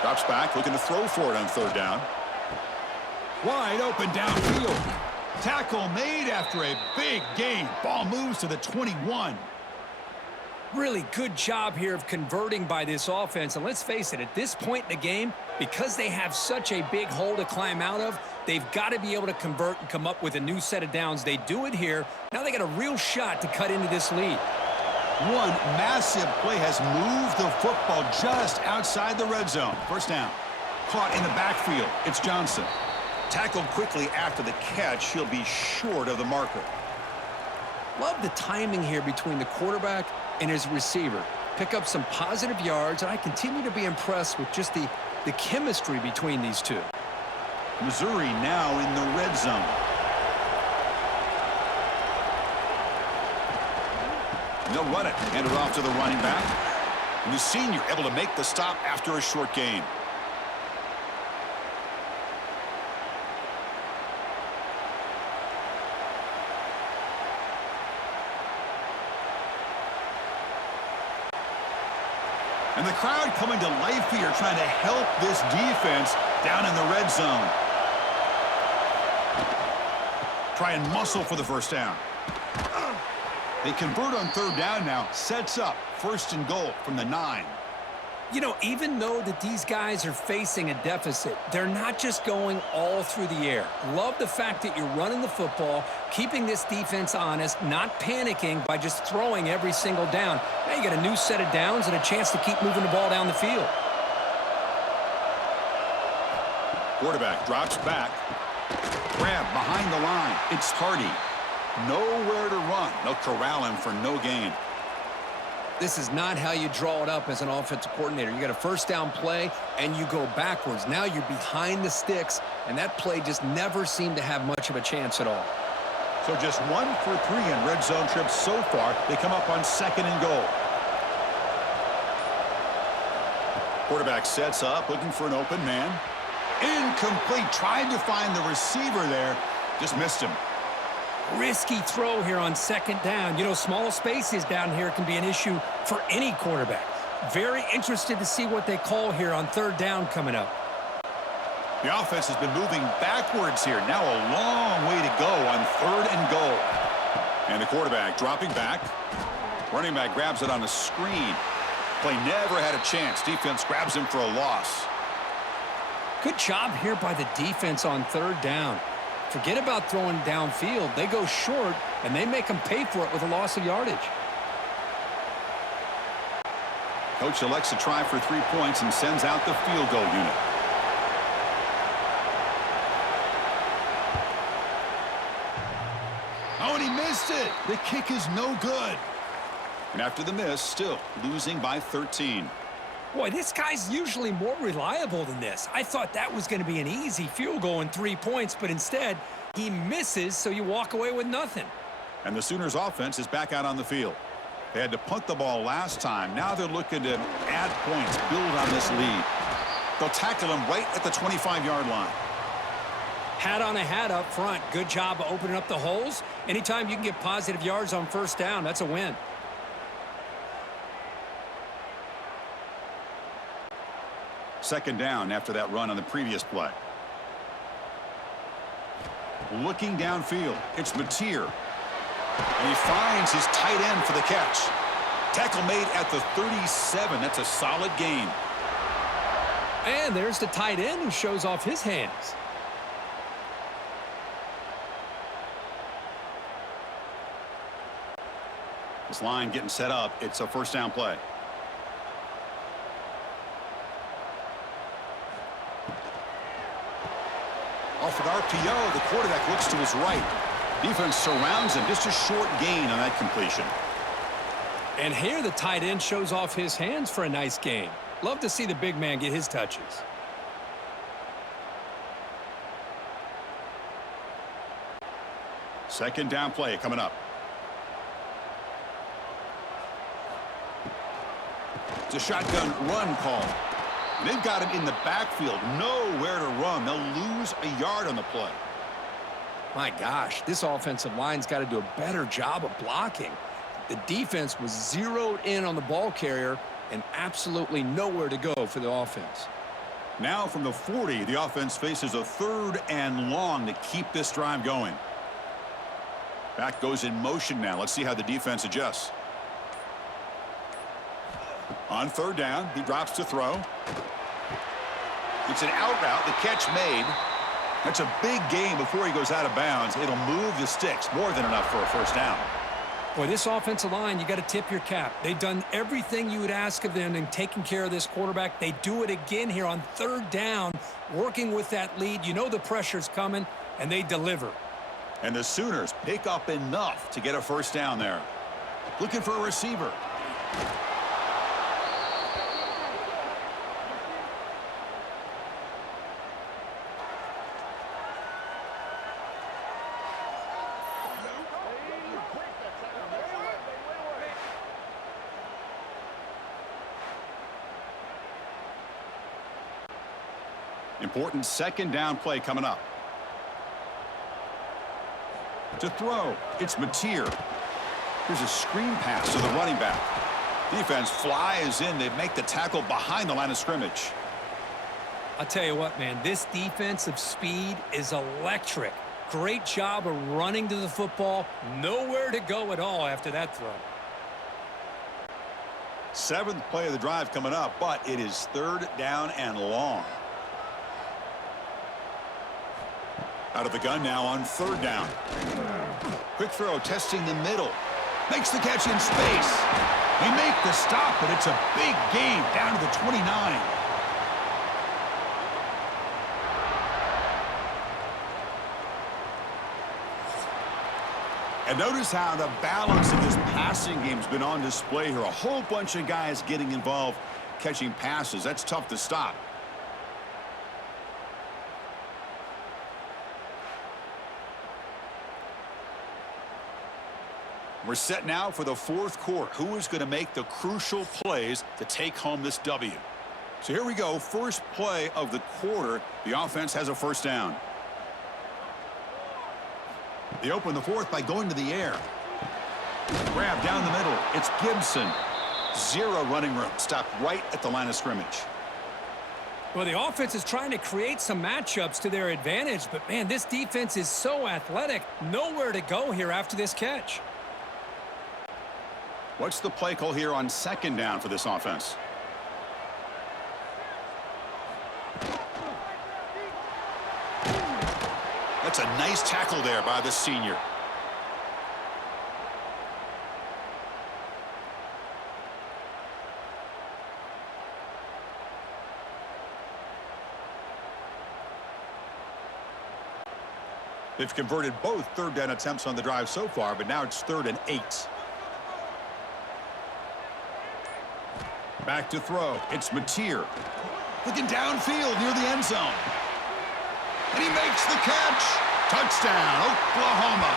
Drops back, looking to throw for it on 3rd down. Wide open downfield. Tackle made after a big gain. Ball moves to the 21. Really good job here of converting by this offense. And let's face it, at this point in the game, because they have such a big hole to climb out of, they've got to be able to convert and come up with a new set of downs. They do it here. Now they got a real shot to cut into this lead. One massive play has moved the football just outside the red zone. First down. Caught in the backfield. It's Johnson. Tackled quickly after the catch. He'll be short of the marker. Love the timing here between the quarterback and his receiver. Pick up some positive yards, and I continue to be impressed with just the chemistry between these two. Missouri now in the red zone. They'll run it. Hand it off to the running back. And the senior able to make the stop after a short gain. And the crowd coming to life here, trying to help this defense down in the red zone. Try and muscle for the first down. They convert on third down now. Sets up first and goal from the 9. You know, even though that these guys are facing a deficit, they're not just going all through the air. Love the fact that you're running the football, keeping this defense honest, not panicking by just throwing every single down. Now you got a new set of downs and a chance to keep moving the ball down the field. Quarterback drops back. Grab behind the line. It's Hardy. Nowhere to run. They'll corral him for no gain. This is not how you draw it up as an offensive coordinator. You got a first down play, and you go backwards. Now you're behind the sticks, and that play just never seemed to have much of a chance at all. So just 1 for 3 in red zone trips so far. They come up on second and goal. Quarterback sets up, looking for an open man. Incomplete. Tried to find the receiver there. Just missed him. Risky throw here on second down. You know, small spaces down here can be an issue for any quarterback. Very interested to see what they call here on third down coming up. The offense has been moving backwards here. Now a long way to go on third and goal. And the quarterback dropping back. Running back grabs it on a screen. Play never had a chance. Defense grabs him for a loss. Good job here by the defense on third down. Forget about throwing downfield. They go short, and they make them pay for it with a loss of yardage. Coach elects to try for 3 points and sends out the field goal unit. Oh, and he missed it. The kick is no good. And after the miss, still losing by 13. Boy, this guy's usually more reliable than this. I thought that was going to be an easy field goal and 3 points, but instead, he misses, so you walk away with nothing. And the Sooners offense is back out on the field. They had to punt the ball last time. Now they're looking to add points, build on this lead. They'll tackle him right at the 25-yard line. Hat on a hat up front. Good job of opening up the holes. Anytime you can get positive yards on first down, that's a win. Second down after that run on the previous play. Looking downfield, it's Mateer. And he finds his tight end for the catch. Tackle made at the 37. That's a solid gain. And there's the tight end who shows off his hands. This line getting set up. It's a first down play. Off an RPO, the quarterback looks to his right. Defense surrounds him. Just a short gain on that completion. And here the tight end shows off his hands for a nice gain. Love to see the big man get his touches. Second down play coming up. It's a shotgun run call. And they've got him in the backfield. Nowhere to run. They'll lose a yard on the play. My gosh, this offensive line's got to do a better job of blocking. The defense was zeroed in on the ball carrier and absolutely nowhere to go for the offense. Now from the 40, the offense faces a third and long to keep this drive going. Back goes in motion now. Let's see how the defense adjusts. On third down, he drops to throw. It's an out route. The catch made. That's a big gain before he goes out of bounds. It'll move the sticks. More than enough for a first down. Boy, this offensive line, you got to tip your cap. They've done everything you would ask of them in taking care of this quarterback. They do it again here on third down, working with that lead. You know the pressure's coming, and they deliver. And the Sooners pick up enough to get a first down there. Looking for a receiver. Important second down play coming up. To throw, it's Mateer. Here's a screen pass to the running back. Defense flies in. They make the tackle behind the line of scrimmage. I'll tell you what, man, this defensive speed is electric. Great job of running to the football. Nowhere to go at all after that throw. 7th play of the drive coming up, but it is 3rd down and long. Out of the gun now on 3rd down. Quick throw, testing the middle. Makes the catch in space. They make the stop, but it's a big gain down to the 29. And notice how the balance of this passing game has been on display here. A whole bunch of guys getting involved, catching passes. That's tough to stop. We're set now for the 4th quarter. Who is going to make the crucial plays to take home this W? So here we go. First play of the quarter. The offense has a 1st down. They open the 4th by going to the air. Grab down the middle. It's Gibson. 0 running room. Stopped right at the line of scrimmage. Well, the offense is trying to create some matchups to their advantage, but, man, this defense is so athletic. Nowhere to go here after this catch. What's the play call here on 2nd down for this offense? That's a nice tackle there by the senior. They've converted both 3rd down attempts on the drive so far, but now it's 3rd and 8. Back to throw. It's Mateer. Looking downfield near the end zone. And he makes the catch. Touchdown, Oklahoma.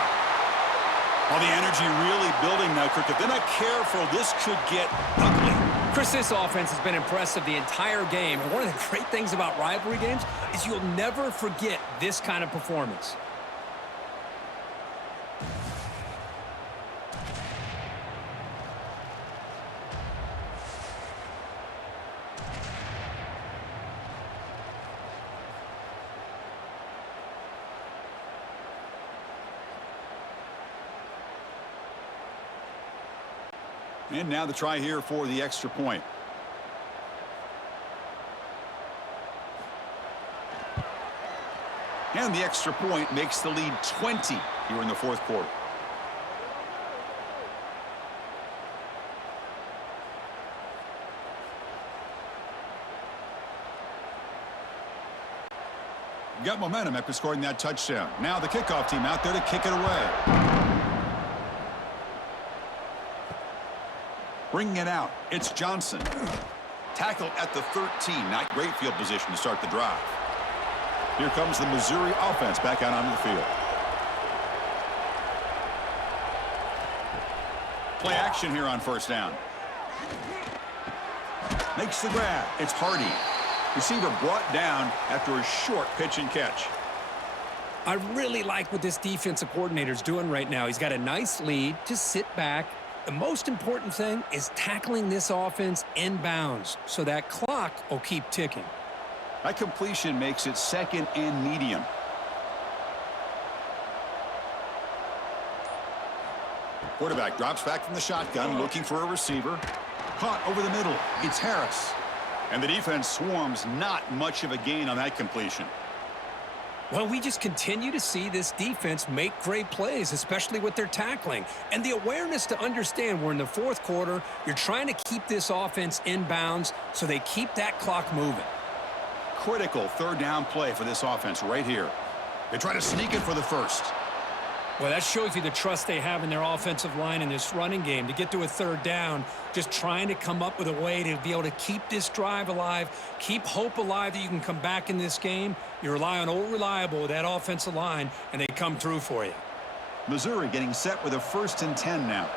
All the energy really building now, Kirk. If they're not careful, this could get ugly. Chris, this offense has been impressive the entire game. And one of the great things about rivalry games is you'll never forget this kind of performance. And now the try here for the extra point. And the extra point makes the lead 20 here in the 4th quarter. Got momentum after scoring that touchdown. Now the kickoff team out there to kick it away. Bringing it out, it's Johnson. Tackled at the 13. Not great field position to start the drive. Here comes the Missouri offense back out onto the field. Play action here on 1st down. Makes the grab. It's Hardy. Receiver brought down after a short pitch and catch. I really like what this defensive coordinator is doing right now. He's got a nice lead. Just sit back. The most important thing is tackling this offense inbounds so that clock will keep ticking. That completion makes it 2nd and medium. Quarterback drops back from the shotgun, looking for a receiver. Caught over the middle. It's Harris. And the defense swarms. Not much of a gain on that completion. Well, we just continue to see this defense make great plays, especially with their tackling. And the awareness to understand we're in the 4th quarter, you're trying to keep this offense inbounds so they keep that clock moving. Critical 3rd down play for this offense right here. They try to sneak it for the 1st. Well, that shows you the trust they have in their offensive line in this running game to get to a 3rd down, just trying to come up with a way to be able to keep this drive alive, keep hope alive that you can come back in this game. You rely on old reliable with that offensive line, and they come through for you. Missouri getting set with a 1st and 10 now.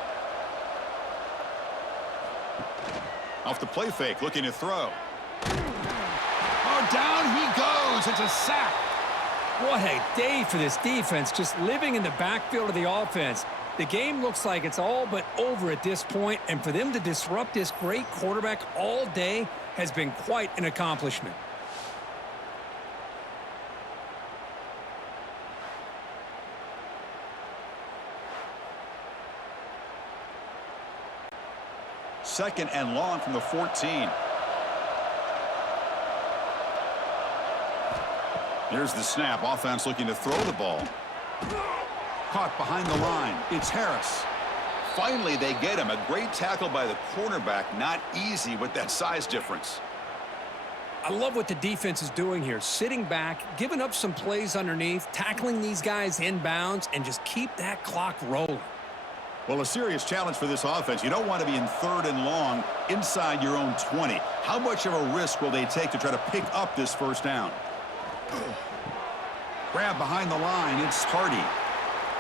Off the play fake, looking to throw. Oh, down he goes. throws. It's a sack. What a day for this defense, just living in the backfield of the offense. The game looks like it's all but over at this point, and for them to disrupt this great quarterback all day has been quite an accomplishment. Second and long from the 14. Here's the snap. Offense looking to throw the ball. Caught behind the line. It's Harris. Finally, they get him. A great tackle by the cornerback. Not easy with that size difference. I love what the defense is doing here. Sitting back, giving up some plays underneath, tackling these guys inbounds, and just keep that clock rolling. Well, a serious challenge for this offense. You don't want to be in third and long inside your own 20. How much of a risk will they take to try to pick up this first down? Grab behind the line. It's Hardy.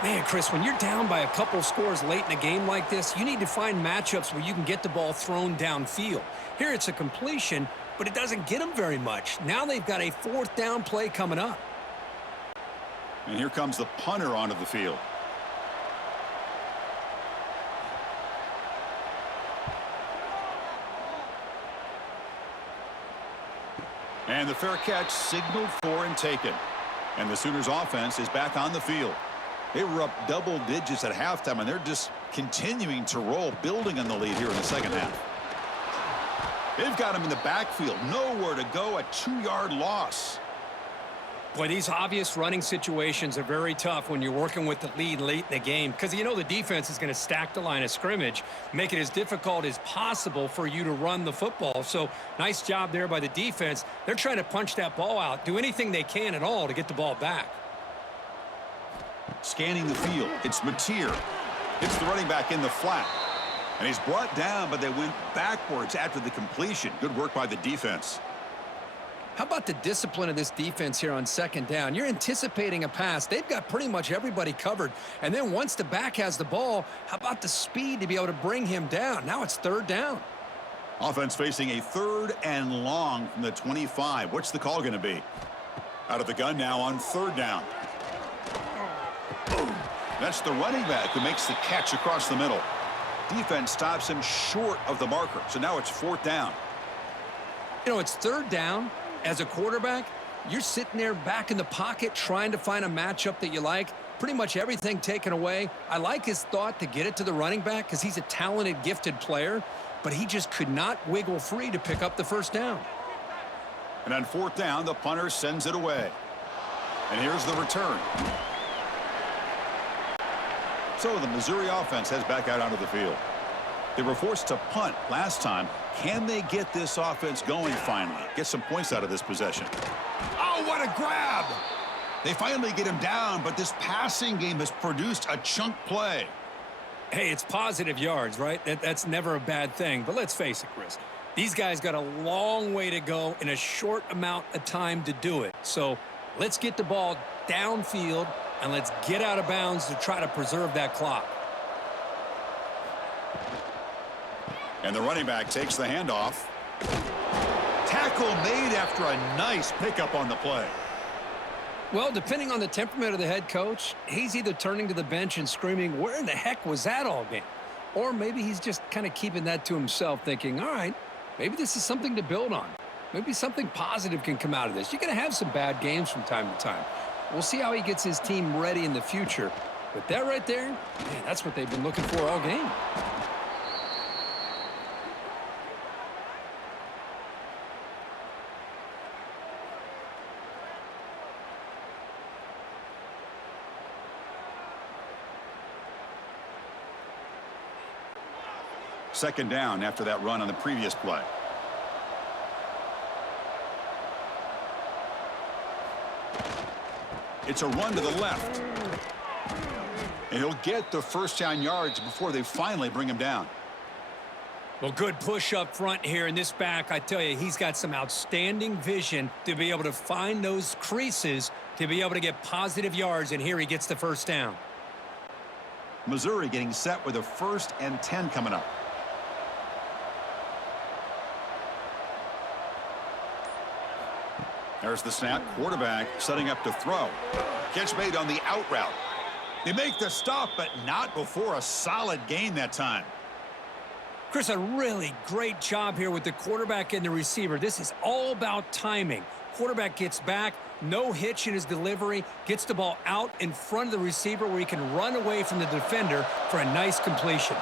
Man, Chris, when you're down by a couple scores late in a game like this, you need to find matchups where you can get the ball thrown downfield. Here it's a completion, but it doesn't get them very much. Now they've got a fourth down play coming up. And here comes the punter onto the field. And the fair catch signaled for and taken. And the Sooners offense is back on the field. They were up double digits at halftime, and they're just continuing to roll, building on the lead here in the second half. They've got him in the backfield. Nowhere to go, a 2-yard loss. Boy, these obvious running situations are very tough when you're working with the lead late in the game because you know the defense is going to stack the line of scrimmage, make it as difficult as possible for you to run the football. So nice job there by the defense. They're trying to punch that ball out, do anything they can at all to get the ball back. Scanning the field, it's Mateer. It's the running back in the flat. And he's brought down, but they went backwards after the completion. Good work by the defense. How about the discipline of this defense here on second down? You're anticipating a pass. They've got pretty much everybody covered. And then once the back has the ball, how about the speed to be able to bring him down? Now it's third down. Offense facing a third and long from the 25. What's the call going to be? Out of the gun now on third down. That's the running back who makes the catch across the middle. Defense stops him short of the marker. So now it's fourth down. You know, it's third down. As a quarterback, you're sitting there back in the pocket trying to find a matchup that you like. Pretty much everything taken away. I like his thought to get it to the running back because he's a talented, gifted player, but he just could not wiggle free to pick up the first down. And on fourth down, the punter sends it away. And here's the return. So the Missouri offense heads back out onto the field. They were forced to punt last time. Can they get this offense going finally? Get some points out of this possession. Oh, what a grab! They finally get him down, but this passing game has produced a chunk play. Hey, it's positive yards, right? That's never a bad thing. But let's face it, Chris. These guys got a long way to go in a short amount of time to do it. So let's get the ball downfield, and let's get out of bounds to try to preserve that clock. And the running back takes the handoff. Tackle made after a nice pickup on the play. Well, depending on the temperament of the head coach, he's either turning to the bench and screaming, where in the heck was that all game? Or maybe he's just kind of keeping that to himself, thinking, all right, maybe this is something to build on. Maybe something positive can come out of this. You're going to have some bad games from time to time. We'll see how he gets his team ready in the future. But that right there, man, that's what they've been looking for all game. Second down after that run on the previous play. It's a run to the left. And he'll get the first down yards before they finally bring him down. Well, good push up front here in this back. I tell you, he's got some outstanding vision to be able to find those creases to be able to get positive yards, and here he gets the first down. Missouri getting set with a 1st and 10 coming up. There's the snap. Quarterback setting up to throw. Catch made on the out route. They make the stop, but not before a solid gain that time. Chris, a really great job here with the quarterback and the receiver. This is all about timing. Quarterback gets back, no hitch in his delivery, gets the ball out in front of the receiver where he can run away from the defender for a nice completion.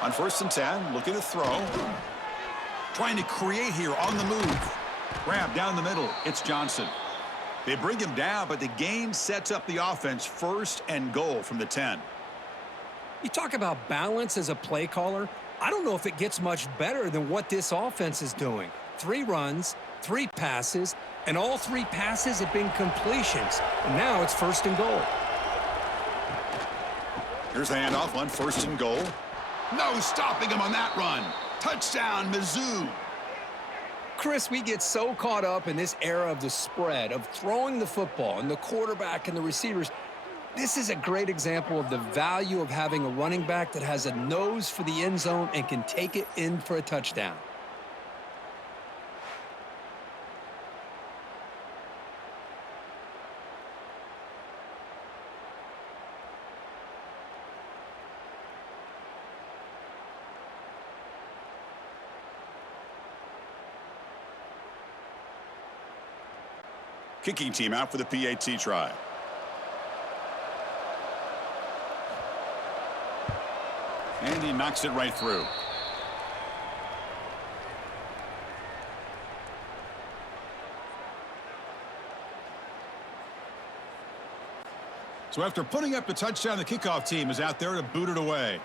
On 1st and 10, looking to throw. Trying to create here on the move. Grab down the middle. It's Johnson. They bring him down, but the gain sets up the offense 1st and goal from the 10. You talk about balance as a play caller. I don't know if it gets much better than what this offense is doing. 3 runs, 3 passes, and all 3 passes have been completions. And now it's 1st and goal. Here's the handoff on 1st and goal. No stopping him on that run. Touchdown, Mizzou. Chris, we get so caught up in this era of the spread, of throwing the football and the quarterback and the receivers. This is a great example of the value of having a running back that has a nose for the end zone and can take it in for a touchdown. Kicking team out for the PAT try. And he knocks it right through. So after putting up the touchdown, the kickoff team is out there to boot it away.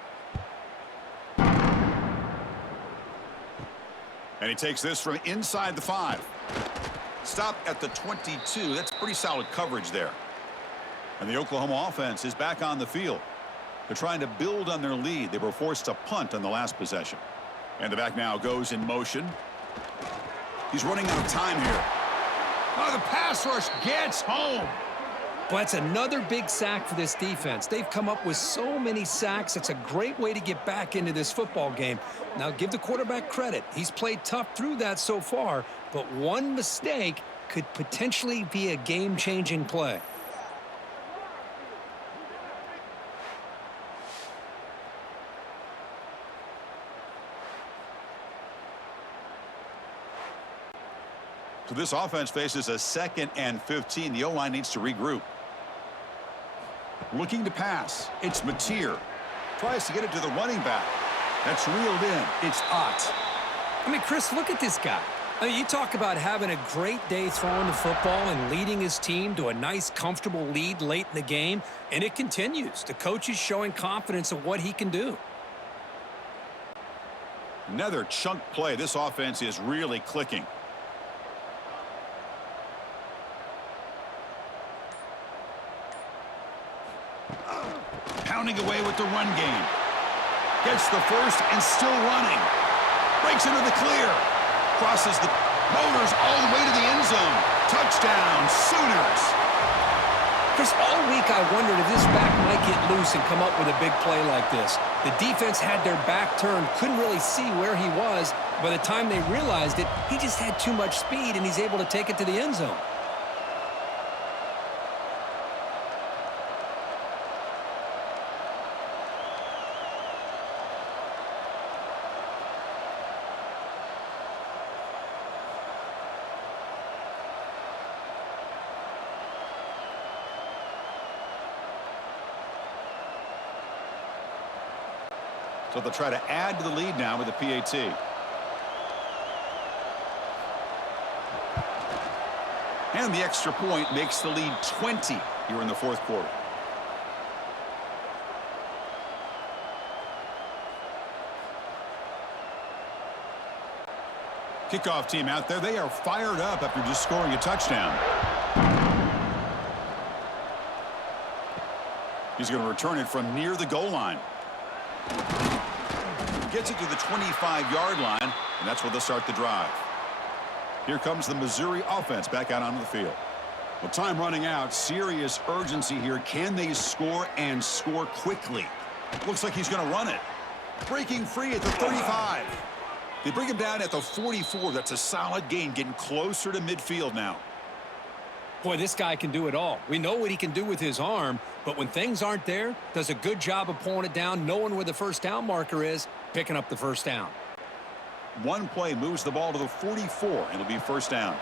And he takes this from inside the 5. Stop at the 22. That's pretty solid coverage there. And the Oklahoma offense is back on the field. They're trying to build on their lead. They were forced to punt on the last possession. And the back now goes in motion. He's running out of time here. Oh, the pass rush gets home. Well, that's another big sack for this defense. They've come up with so many sacks. It's a great way to get back into this football game. Now, give the quarterback credit. He's played tough through that so far, but one mistake could potentially be a game-changing play. So this offense faces a 2nd and 15. The O-line needs to regroup. Looking to pass. It's Mateer. Tries to get it to the running back. That's reeled in. It's Ott. I mean, Chris, look at this guy. I mean, you talk about having a great day throwing the football and leading his team to a nice, comfortable lead late in the game, and it continues. The coach is showing confidence of what he can do. Another chunk play. This offense is really clicking. Pounding away with the run game. Gets the first and still running. Breaks into the clear. Crosses the motors all the way to the end zone. Touchdown, Sooners. Chris, all week I wondered if this back might get loose and come up with a big play like this. The defense had their back turned, couldn't really see where he was. By the time they realized it, he just had too much speed, and he's able to take it to the end zone. So they'll try to add to the lead now with the PAT. And the extra point makes the lead 20 here in the 4th quarter. Kickoff team out there. They are fired up after just scoring a touchdown. He's going to return it from near the goal line. Gets it to the 25-yard line, and that's where they'll start the drive. Here comes the Missouri offense back out onto the field. Well, time running out. Serious urgency here. Can they score and score quickly? Looks like he's going to run it. Breaking free at the 35. They bring him down at the 44. That's a solid gain, getting closer to midfield now. Boy, this guy can do it all. We know what he can do with his arm, but when things aren't there, does a good job of pulling it down, knowing where the first down marker is, picking up the first down. One play moves the ball to the 44, and it'll be first down.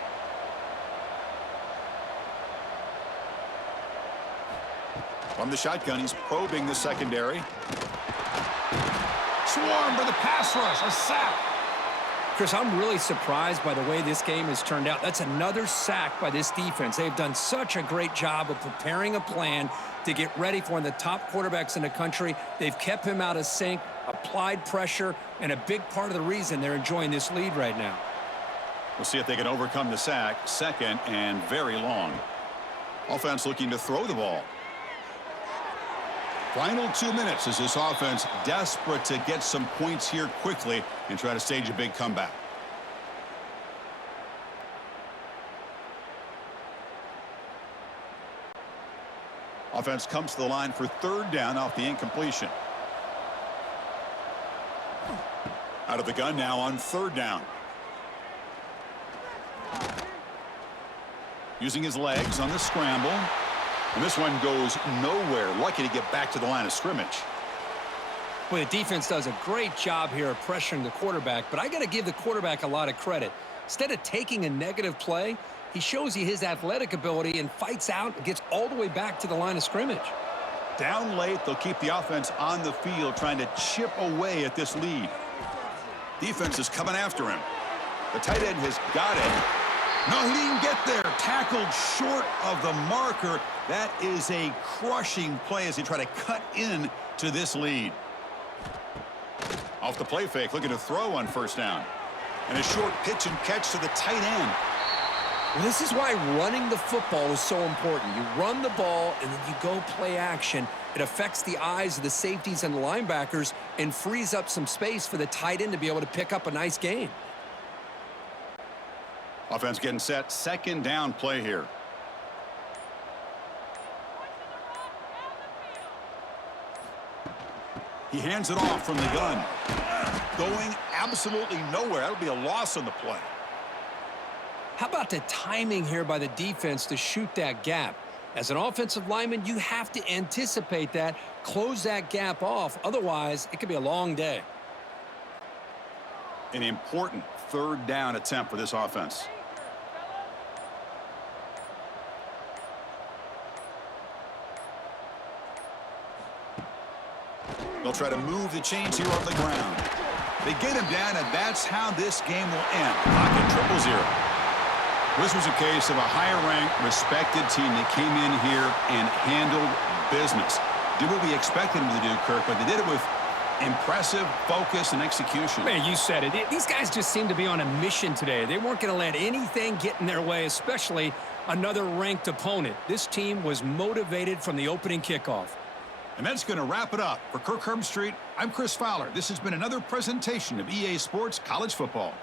From the shotgun, he's probing the secondary. Swarm for the pass rush, a sack. Chris, I'm really surprised by the way this game has turned out. That's another sack by this defense. They've done such a great job of preparing a plan to get ready for one of the top quarterbacks in the country. They've kept him out of sync, applied pressure, and a big part of the reason they're enjoying this lead right now. We'll see if they can overcome the sack. Second and very long. Offense looking to throw the ball. Final 2 minutes as this offense desperate to get some points here quickly and try to stage a big comeback. Offense comes to the line for third down off the incompletion. Out of the gun now on third down. Using his legs on the scramble. And this one goes nowhere. Lucky to get back to the line of scrimmage. Well, the defense does a great job here of pressuring the quarterback, but I got to give the quarterback a lot of credit. Instead of taking a negative play, he shows you his athletic ability and fights out and gets all the way back to the line of scrimmage. Down late, they'll keep the offense on the field trying to chip away at this lead. Defense is coming after him. The tight end has got it. No, he didn't get there. Tackled short of the marker. That is a crushing play as they try to cut in to this lead. Off the play fake, looking to throw on first down. And a short pitch and catch to the tight end. Well, this is why running the football is so important. You run the ball and then you go play action. It affects the eyes of the safeties and the linebackers and frees up some space for the tight end to be able to pick up a nice gain. Offense getting set. Second down play here. He hands it off from the gun. Going absolutely nowhere. That'll be a loss on the play. How about the timing here by the defense to shoot that gap? As an offensive lineman, you have to anticipate that, close that gap off. Otherwise, it could be a long day. An important third down attempt for this offense. They'll try to move the chains here on the ground. They get him down, and that's how this game will end. Pocket 0-0. This was a case of a higher-ranked, respected team that came in here and handled business. Did what we expected them to do, Kirk, but they did it with impressive focus and execution. Man, you said it. These guys just seem to be on a mission today. They weren't going to let anything get in their way, especially another ranked opponent. This team was motivated from the opening kickoff. And that's going to wrap it up. For Kirk Herbstreit, I'm Chris Fowler. This has been another presentation of EA Sports College Football.